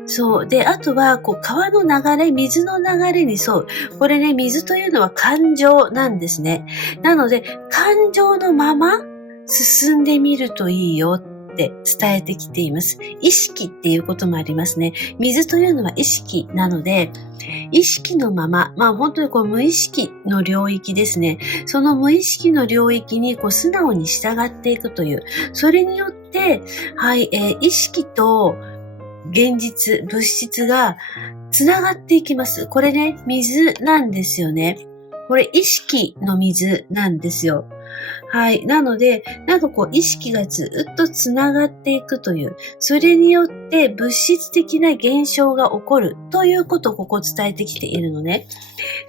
そう。で、あとは、川の流れ、水の流れに沿う。これね、水というのは感情なんですね。なので、感情のまま進んでみるといいよって伝えてきています。意識っていうこともありますね。水というのは意識なので、意識のまま、本当に無意識の領域ですね。その無意識の領域に素直に従っていくという。それによって、はい、意識と現実、物質がつながっていきます。これね、水なんですよね。これ意識の水なんですよ。はい。なので、意識がずっとつながっていくという、それによって物質的な現象が起こるということをここ伝えてきているのね。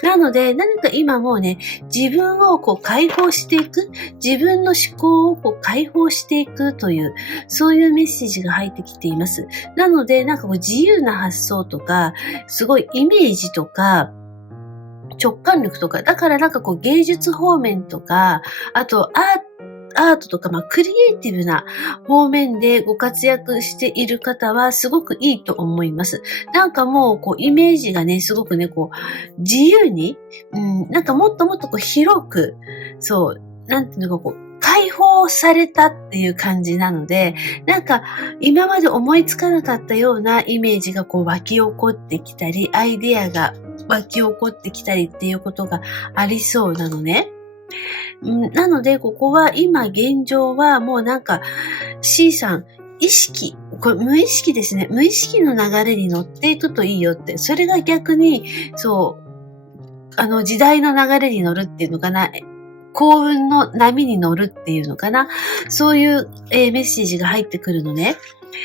なので、何か今もうね、自分を解放していく、自分の思考を解放していくという、そういうメッセージが入ってきています。なので、自由な発想とか、すごいイメージとか、直感力とか、だから芸術方面とか、あとアートとか、クリエイティブな方面でご活躍している方はすごくいいと思います。もう、イメージがね、すごくね、自由に、もっともっと広く、そう、なんていうのか解放されたっていう感じなので、今まで思いつかなかったようなイメージが湧き起こってきたり、アイデアが湧き起こってきたりっていうことがありそうなのね。なので、ここは今現状はもうC さん、意識、これ無意識ですね。無意識の流れに乗っていくといいよって。それが逆に、そう、時代の流れに乗るっていうのかな。幸運の波に乗るっていうのかな。そういう、メッセージが入ってくるのね。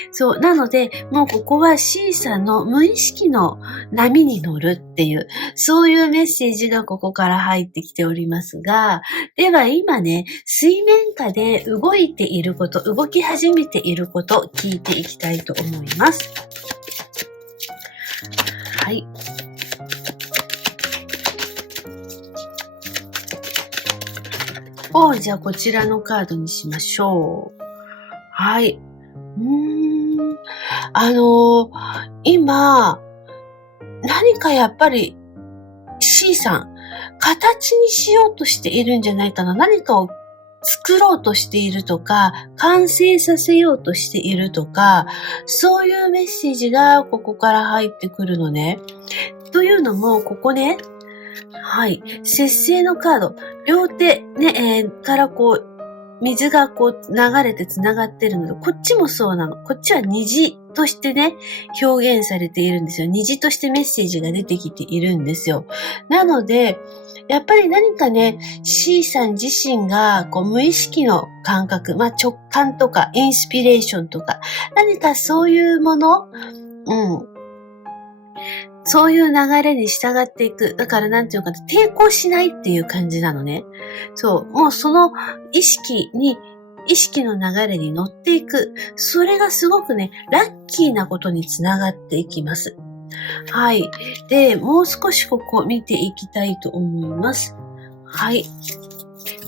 そう。なので、もうここは C さんの無意識の波に乗るっていう、そういうメッセージがここから入ってきておりますが、では今ね、水面下で動いていること、動き始めていること、聞いていきたいと思います。はい。じゃあこちらのカードにしましょう。はい。今、何かやっぱり C さん、形にしようとしているんじゃないかな。何かを作ろうとしているとか、完成させようとしているとか、そういうメッセージがここから入ってくるのね。というのも、ここね、はい、節制のカード、両手ね、から水が流れて繋がってるので、こっちもそうなの。こっちは虹としてね、表現されているんですよ。虹としてメッセージが出てきているんですよ。なので、やっぱり何かね、C さん自身が無意識の感覚、直感とかインスピレーションとか、何かそういうもの、そういう流れに従っていく。だからなんていうか、抵抗しないっていう感じなのね。そう。もうその意識の流れに乗っていく。それがすごくね、ラッキーなことにつながっていきます。はい。で、もう少しここ見ていきたいと思います。はい。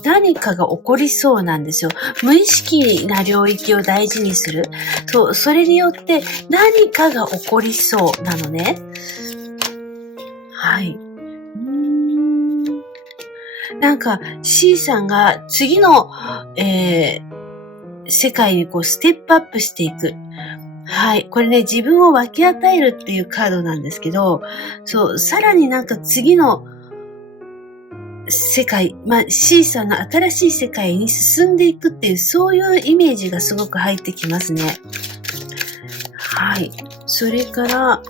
何かが起こりそうなんですよ。無意識な領域を大事にする。そう、それによって何かが起こりそうなのね。はい。C さんが次の、世界にステップアップしていく。はい。これね、自分を分け与えるっていうカードなんですけど、そう、さらに次の世界、C さんの新しい世界に進んでいくっていう、そういうイメージがすごく入ってきますね。はい。それから、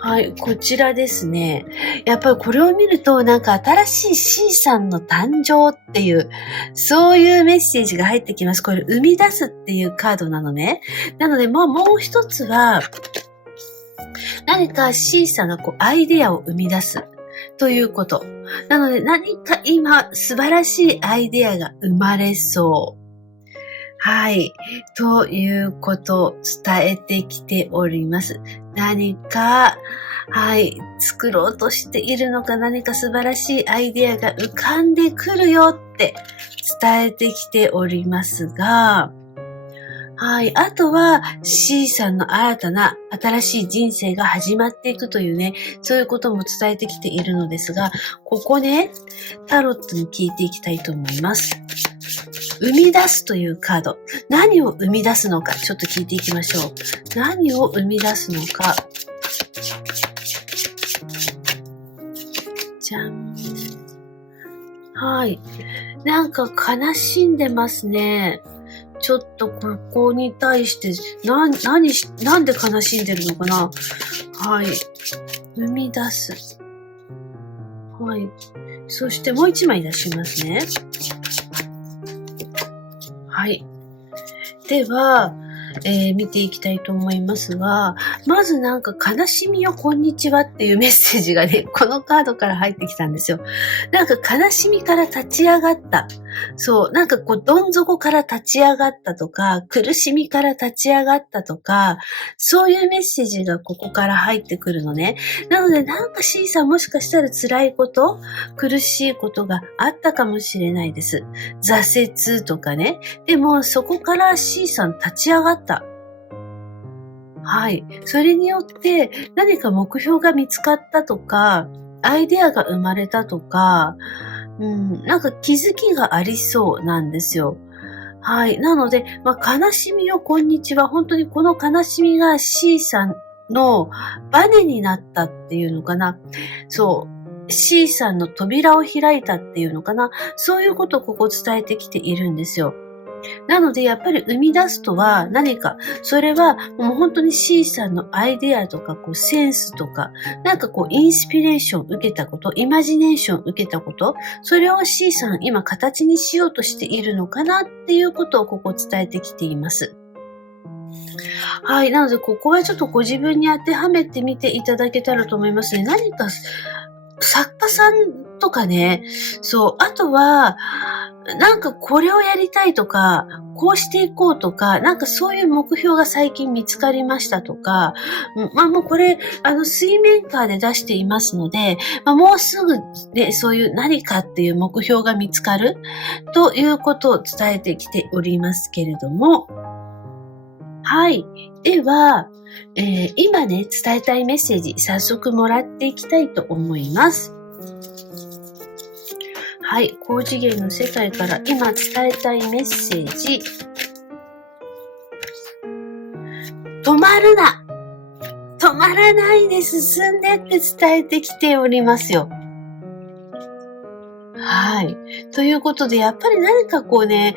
はい、こちらですね。やっぱりこれを見ると、新しい C さんの誕生っていう、そういうメッセージが入ってきます。これ、生み出すっていうカードなのね。なので、もう一つは、何か C さんがアイデアを生み出す。ということ。なので何か今素晴らしいアイデアが生まれそう。はい。ということを伝えてきております。何か、はい、作ろうとしているのか、何か素晴らしいアイデアが浮かんでくるよって伝えてきておりますが、はい。あとは C さんの新たな新しい人生が始まっていくというね、そういうことも伝えてきているのですが、ここね、タロットに聞いていきたいと思います。生み出すというカード。何を生み出すのか、ちょっと聞いていきましょう。何を生み出すのか。じゃん。はい。なんか悲しんでますね。ちょっとここに対して、なんで悲しんでるのかな。はい。生み出す。はい。そしてもう一枚出しますね。はい。では、見ていきたいと思いますが、まずなんか悲しみよこんにちはっていうメッセージがね、このカードから入ってきたんですよ。なんか悲しみから立ち上がった。そう、なんかこうどん底から立ち上がったとか、苦しみから立ち上がったとか、そういうメッセージがここから入ってくるのね。なのでなんか C さんもしかしたら辛いこと、苦しいことがあったかもしれないです。挫折とかね。でもそこから C さん立ち上がった。はい。それによって何か目標が見つかったとか、アイデアが生まれたとか、なんか気づきがありそうなんですよ。はい。なので、悲しみよこんにちは。本当にこの悲しみが C さんのバネになったっていうのかな。そう。C さんの扉を開いたっていうのかな。そういうことをここ伝えてきているんですよ。なので、やっぱり生み出すとは何か、それはもう本当に C さんのアイデアとか、こうセンスとか、なんかこうインスピレーション受けたこと、イマジネーション受けたこと、それを C さん今形にしようとしているのかなっていうことをここ伝えてきています。はい。なので、ここはちょっとご自分に当てはめてみていただけたらと思いますね。何か作家さんとかね、そう、あとは、なんかこれをやりたいとか、こうしていこうとか、なんかそういう目標が最近見つかりましたとか、もうこれ、水面下で出していますので、もうすぐね、そういう何かっていう目標が見つかるということを伝えてきておりますけれども、はい。では、今ね、伝えたいメッセージ、早速もらっていきたいと思います。はい。高次元の世界から今伝えたいメッセージ。止まるな！止まらないで進んでって伝えてきておりますよ。はい。ということで、やっぱり何かこうね、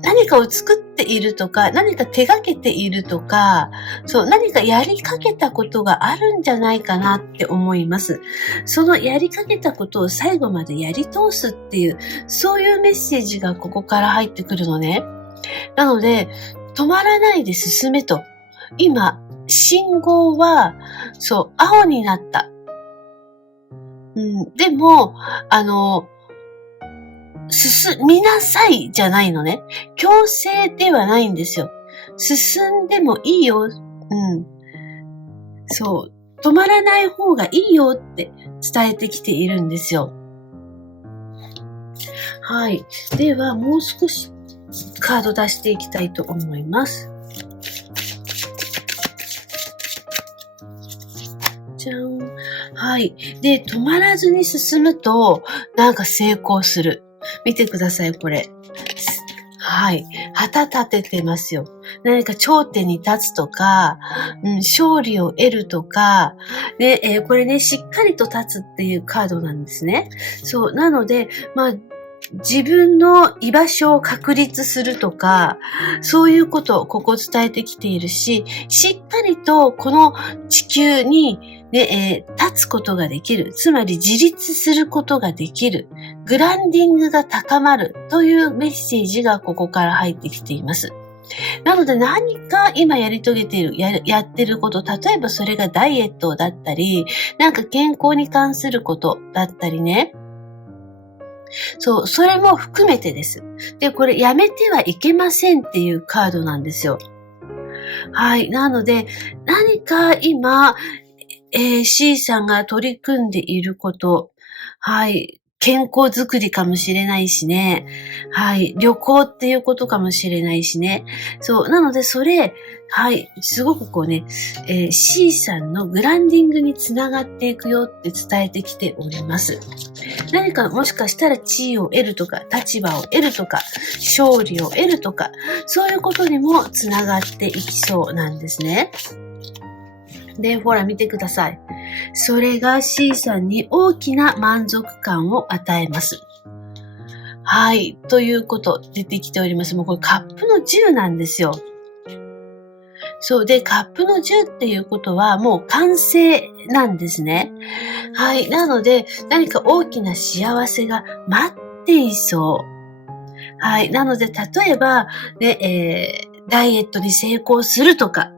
何かを作っているとか、何か手掛けているとか、そう、何かやりかけたことがあるんじゃないかなって思います。そのやりかけたことを最後までやり通すっていう、そういうメッセージがここから入ってくるのね。なので、止まらないで進めと。今、信号は、そう、青になった。でも、進みなさいじゃないのね。強制ではないんですよ。進んでもいいよ。そう。止まらない方がいいよって伝えてきているんですよ。はい。では、もう少しカード出していきたいと思います。じゃん。はい。で、止まらずに進むと、なんか成功する。見てください、これ。はい。旗立ててますよ。何か頂点に立つとか、勝利を得るとか、ね、これね、しっかりと立つっていうカードなんですね。そう。なので、自分の居場所を確立するとか、そういうことをここ伝えてきているし、しっかりとこの地球に立つことができる。つまり自立することができる。グランディングが高まるというメッセージがここから入ってきています。なので何か今やり遂げている、やってること、例えばそれがダイエットだったり、なんか健康に関することだったりね。そう、それも含めてです。で、これやめてはいけませんっていうカードなんですよ。はい。なので、何か今、C さんが取り組んでいること、はい。健康づくりかもしれないしね。はい。旅行っていうことかもしれないしね。そう。なので、それ、はい。すごくこうね、C さんのグランディングにつながっていくよって伝えてきております。何かもしかしたら地位を得るとか、立場を得るとか、勝利を得るとか、そういうことにもつながっていきそうなんですね。で、ほら見てください。それが C さんに大きな満足感を与えます。はい。ということ、出てきております。もうこれカップの10なんですよ。そう。で、カップの10っていうことはもう完成なんですね。はい。なので、何か大きな幸せが待っていそう。はい。なので、例えば、ね、ダイエットに成功するとか、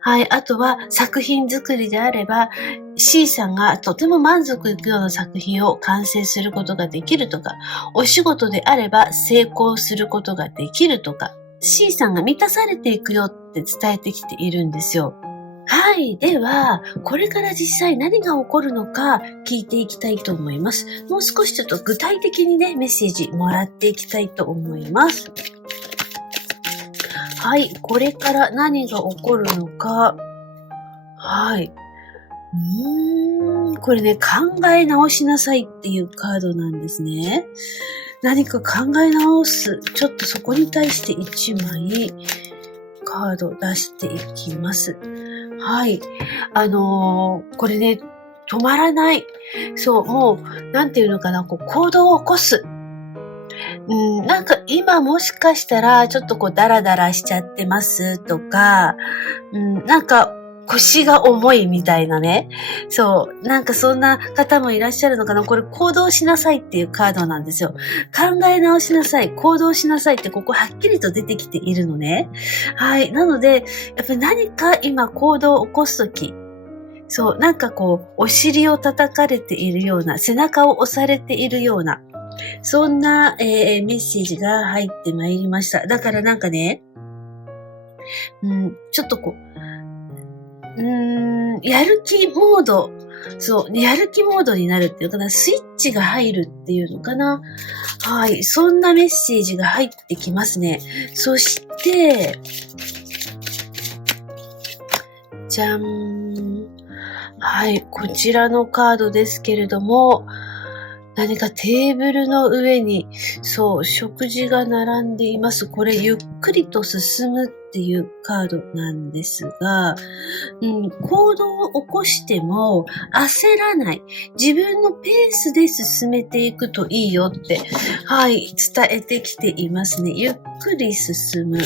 はい。あとは作品作りであれば C さんがとても満足いくような作品を完成することができるとか、お仕事であれば成功することができるとか、C さんが満たされていくよって伝えてきているんですよ。はい。では、これから実際何が起こるのか聞いていきたいと思います。もう少しちょっと具体的にね、メッセージもらっていきたいと思います。はい。これから何が起こるのか。はい。これね、考え直しなさいっていうカードなんですね。何か考え直す。ちょっとそこに対して1枚カード出していきます。はい。これね、止まらない。そう、もう、なんていうのかな、こう行動を起こす。なんか今もしかしたらちょっとこうダラダラしちゃってますとか、なんか腰が重いみたいなね。そう。なんかそんな方もいらっしゃるのかな。これ行動しなさいっていうカードなんですよ。考え直しなさい、行動しなさいってここはっきりと出てきているのね。はい。なので、やっぱり何か今行動を起こすとき、そう、なんかこう、お尻を叩かれているような、背中を押されているような、そんな、メッセージが入ってまいりました。だからなんかね、ちょっとこう、やる気モード、そう、やる気モードになるっていうかな、スイッチが入るっていうのかな。はい、そんなメッセージが入ってきますね。そして、じゃん。はい、こちらのカードですけれども、何かテーブルの上に、そう、食事が並んでいます。これ、ゆっくりと進むっていうカードなんですが、行動を起こしても焦らない。自分のペースで進めていくといいよって、はい、伝えてきていますね。ゆっくり進む。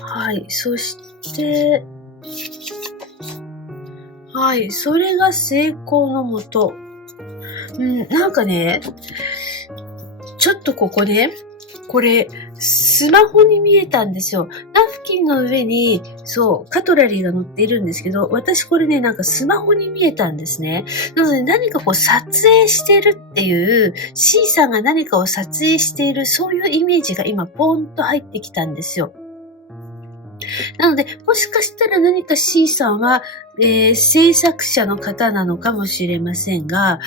はい、そして、はい、それが成功のもと。なんかね、ちょっとここね、これ、スマホに見えたんですよ。ナフキンの上に、そう、カトラリーが乗っているんですけど、私これね、なんかスマホに見えたんですね。なので何かこう撮影してるっていう、C さんが何かを撮影している、そういうイメージが今ポーンと入ってきたんですよ。なので、もしかしたら何か C さんは、制作者の方なのかもしれませんが、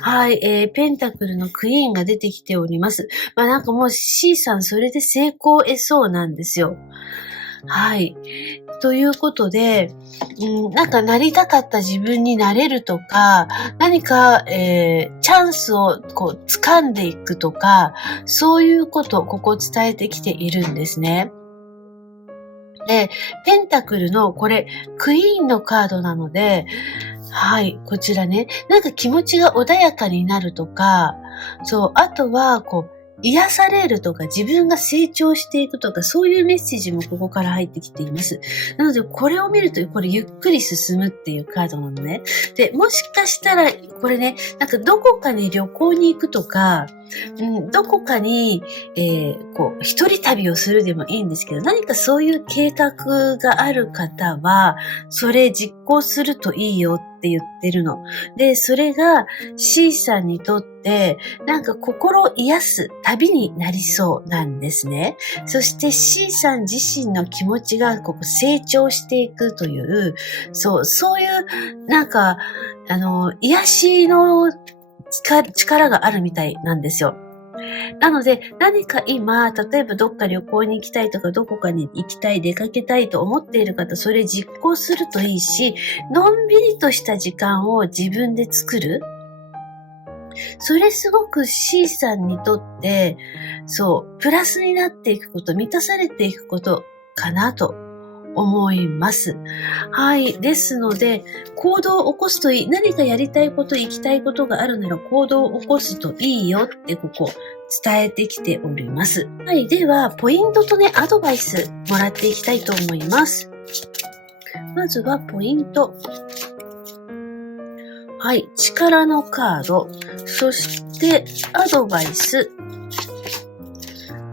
はい、ペンタクルのクイーンが出てきております。なんかもう C さんそれで成功を得そうなんですよ。はい。ということで、なんかなりたかった自分になれるとか、何か、チャンスをこう掴んでいくとか、そういうことをここ伝えてきているんですね。で、ペンタクルのこれ、クイーンのカードなので、はい、こちらね、なんか気持ちが穏やかになるとか、そう、あとは、こう、癒されるとか、自分が成長していくとか、そういうメッセージもここから入ってきています。なので、これを見ると、これゆっくり進むっていうカードなのね。で、もしかしたら、これね、なんかどこかに旅行に行くとか、どこかに、一人旅をするでもいいんですけど、何かそういう計画がある方は、それ実行するといいよって言ってるの。で、それが C さんにとって、なんか心を癒す旅になりそうなんですね。そして C さん自身の気持ちが成長していくという、そういう、なんか、癒しの力があるみたいなんですよ。なので、何か今、例えばどっか旅行に行きたいとか、どこかに行きたい、出かけたいと思っている方、それ実行するといいし、のんびりとした時間を自分で作る。それすごく C さんにとって、プラスになっていくこと、満たされていくことかなと思います。はい。ですので、行動を起こすといい。何かやりたいこと、行きたいことがあるなら行動を起こすといいよって伝えてきております。はい。では、ポイントとね、アドバイスもらっていきたいと思います。まずはポイント。はい。力のカード。そして、アドバイス。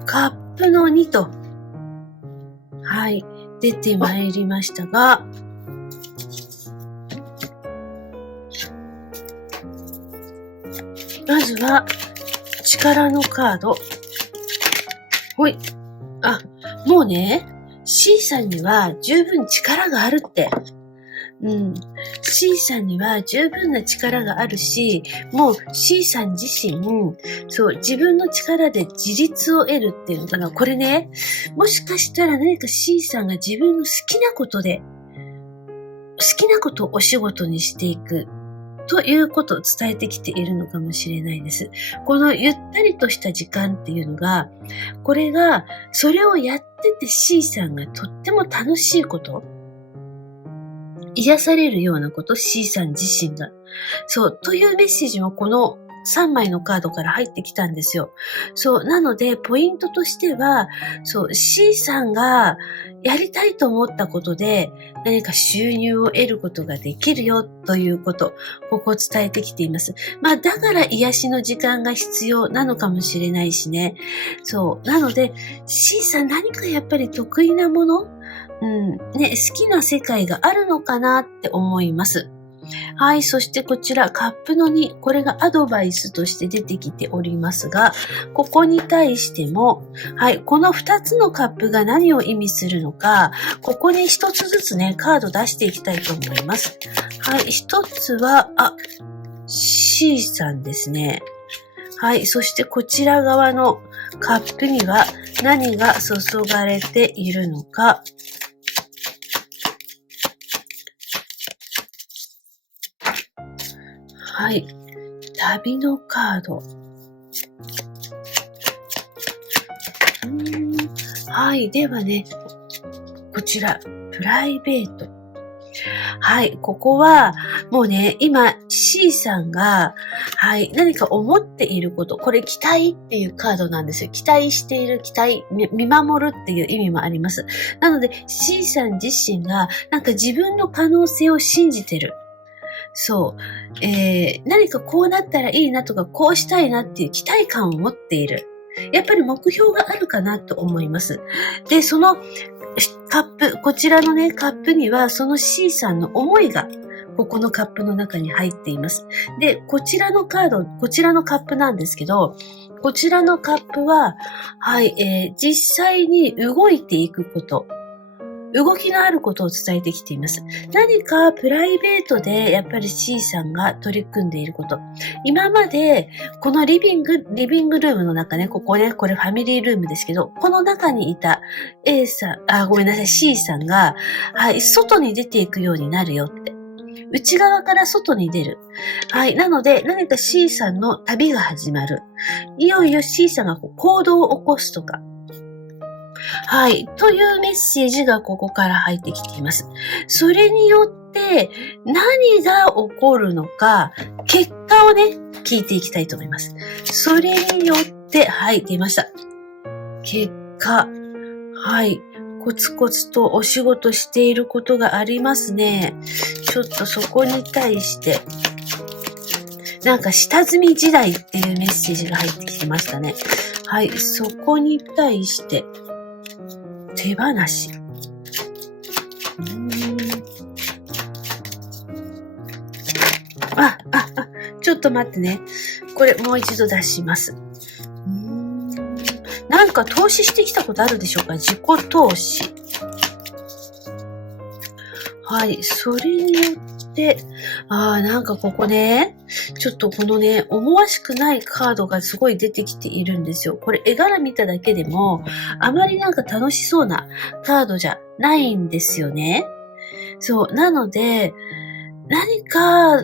カップの2と。はい。出てまいりましたが、まずは、力のカード。ほい。もうね、C さんには十分力があるって。C さんには十分な力があるし、もう C さん自身、自分の力で自立を得るっていうのかな。これね、もしかしたら何か C さんが自分の好きなことをお仕事にしていく。ということを伝えてきているのかもしれないです。このゆったりとした時間っていうのが、これが、それをやってて C さんがとっても楽しいこと、癒されるようなこと、C さん自身が。というメッセージもこの3枚のカードから入ってきたんですよ。なので、ポイントとしては、C さんがやりたいと思ったことで、何か収入を得ることができるよということ、ここを伝えてきています。だから癒しの時間が必要なのかもしれないしね。なので、C さん何かやっぱり得意なもの、好きな世界があるのかなって思います。はい、そしてこちらカップの2、これがアドバイスとして出てきておりますが、ここに対しても、はい、この2つのカップが何を意味するのか、ここに1つずつね、カード出していきたいと思います。はい、1つは、C さんですね。はい、そしてこちら側のカップには何が注がれているのか、はい。旅のカード。はい。ではね、こちら、プライベート。はい。ここは、もうね、今、C さんが、はい。何か思っていること。これ、期待っていうカードなんですよ。期待している、見守るっていう意味もあります。なので、C さん自身が、なんか自分の可能性を信じてる。何かこうなったらいいなとか、こうしたいなっていう期待感を持っている。やっぱり目標があるかなと思います。で、そのカップ、こちらのね、カップにはその C さんの思いが、ここのカップの中に入っています。で、こちらのカップなんですけど、こちらのカップは、はい、実際に動いていくこと。動きのあることを伝えてきています。何かプライベートでやっぱり C さんが取り組んでいること。今までこのリビングルームの中ね、ここね、これファミリールームですけど、この中にいた C さんが、はい、外に出ていくようになるよって。内側から外に出る。はい。なので、何か C さんの旅が始まる。いよいよ C さんが行動を起こすとか。はい。というメッセージがここから入ってきています。それによって何が起こるのか、結果をね、聞いていきたいと思います。それによって、はい、出ました。結果。はい。コツコツとお仕事していることがありますね。ちょっとそこに対して、なんか下積み時代っていうメッセージが入ってきてましたね。はい、そこに対して、手放し。ちょっと待ってね。これもう一度出します。なんか投資してきたことあるでしょうか？自己投資。はい、それによって、なんかここね、ちょっとこのね、思わしくないカードがすごい出てきているんですよ。これ絵柄見ただけでも、あまりなんか楽しそうなカードじゃないんですよね。そう、なので、何か、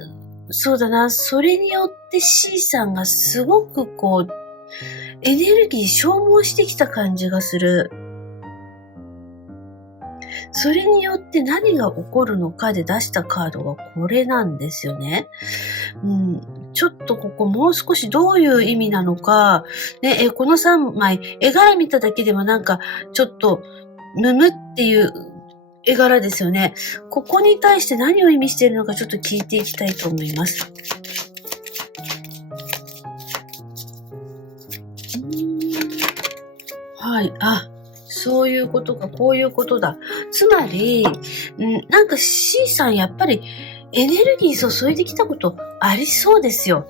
そうだな、それによって C さんがすごくこう、エネルギー消耗してきた感じがする。それによって何が起こるのかで出したカードがこれなんですよね。ちょっとここもう少しどういう意味なのか、ね、この3枚、絵柄見ただけでもなんかちょっとむむっていう絵柄ですよね。ここに対して何を意味しているのかちょっと聞いていきたいと思います。はい。そういうことか、こういうことだ。つまり、なんか C さんやっぱりエネルギー注いできたことありそうですよ。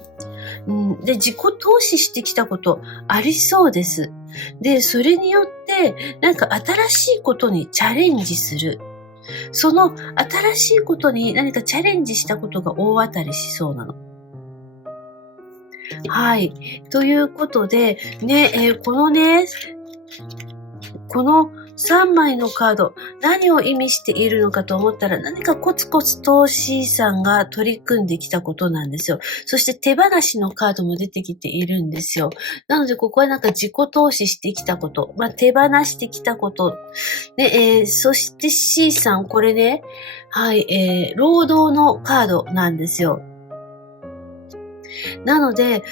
で、自己投資してきたことありそうです。で、それによって、なんか新しいことにチャレンジする。その新しいことに何かチャレンジしたことが大当たりしそうなの。はい。ということで、ね、この3枚のカード、何を意味しているのかと思ったら、何かコツコツと C さんが取り組んできたことなんですよ。そして手放しのカードも出てきているんですよ。なので、ここはなんか自己投資してきたこと、手放してきたこと。で、そして C さん、これね、はい、労働のカードなんですよ。なので、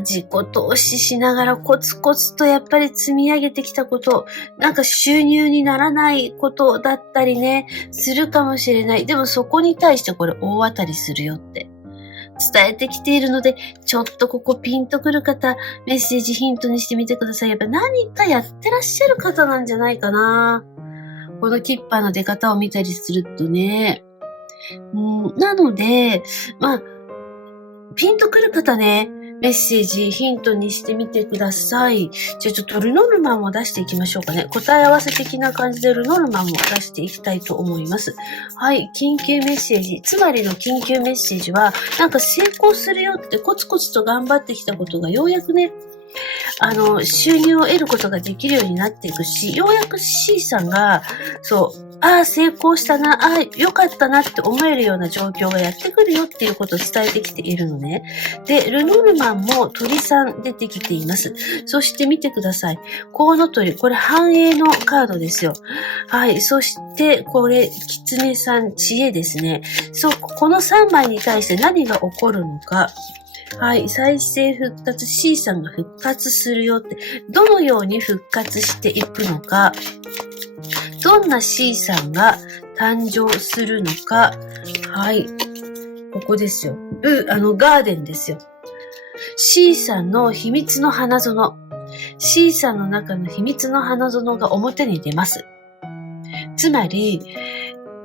自己投資しながらコツコツとやっぱり積み上げてきたこと、なんか収入にならないことだったりね、するかもしれない。でもそこに対してこれ大当たりするよって伝えてきているので、ちょっとここピンとくる方、メッセージヒントにしてみてください。やっぱ何かやってらっしゃる方なんじゃないかな。このキッパーの出方を見たりするとね。なので、ピンとくる方ね、メッセージヒントにしてみてください。じゃあちょっとルノルマンを出していきましょうかね。答え合わせ的な感じでルノルマンを出していきたいと思います。はい、緊急メッセージ。つまりの緊急メッセージは、なんか成功するよってコツコツと頑張ってきたことがようやくね、収入を得ることができるようになっていくし、ようやく C さんが、成功したな、良かったなって思えるような状況がやってくるよっていうことを伝えてきているのね。で、ルノルマンも鳥さん出てきています。そして見てください。コウノトリ、これ繁栄のカードですよ。はい。そして、これ、キツネさん、知恵ですね。この3枚に対して何が起こるのか。はい。再生復活、C さんが復活するよって、どのように復活していくのか。どんな C さんが誕生するのか。はい。ここですよ。ガーデンですよ。C さんの秘密の花園。C さんの中の秘密の花園が表に出ます。つまり、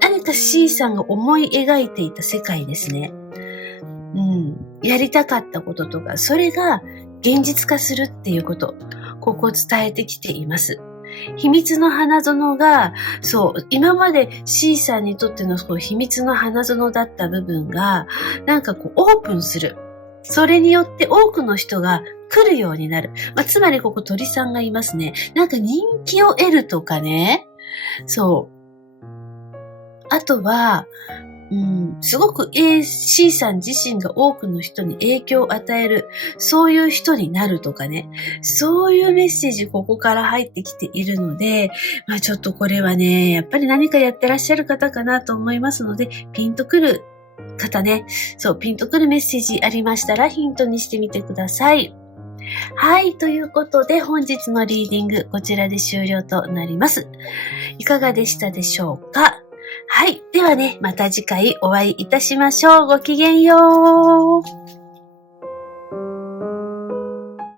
何か C さんが思い描いていた世界ですね。やりたかったこととか、それが現実化するっていうこと。ここを伝えてきています。秘密の花園が、今まで C さんにとっての秘密の花園だった部分が、なんかオープンする。それによって多くの人が来るようになる。つまりここ鳥さんがいますね。なんか人気を得るとかね。あとは、すごく C さん自身が多くの人に影響を与える、そういう人になるとかね、そういうメッセージここから入ってきているので、ちょっとこれはね、やっぱり何かやってらっしゃる方かなと思いますので、ピンとくる方ね、ピンとくるメッセージありましたらヒントにしてみてください。はい、ということで本日のリーディングこちらで終了となります。いかがでしたでしょうか？はい。ではね、また次回お会いいたしましょう。ごきげんよう。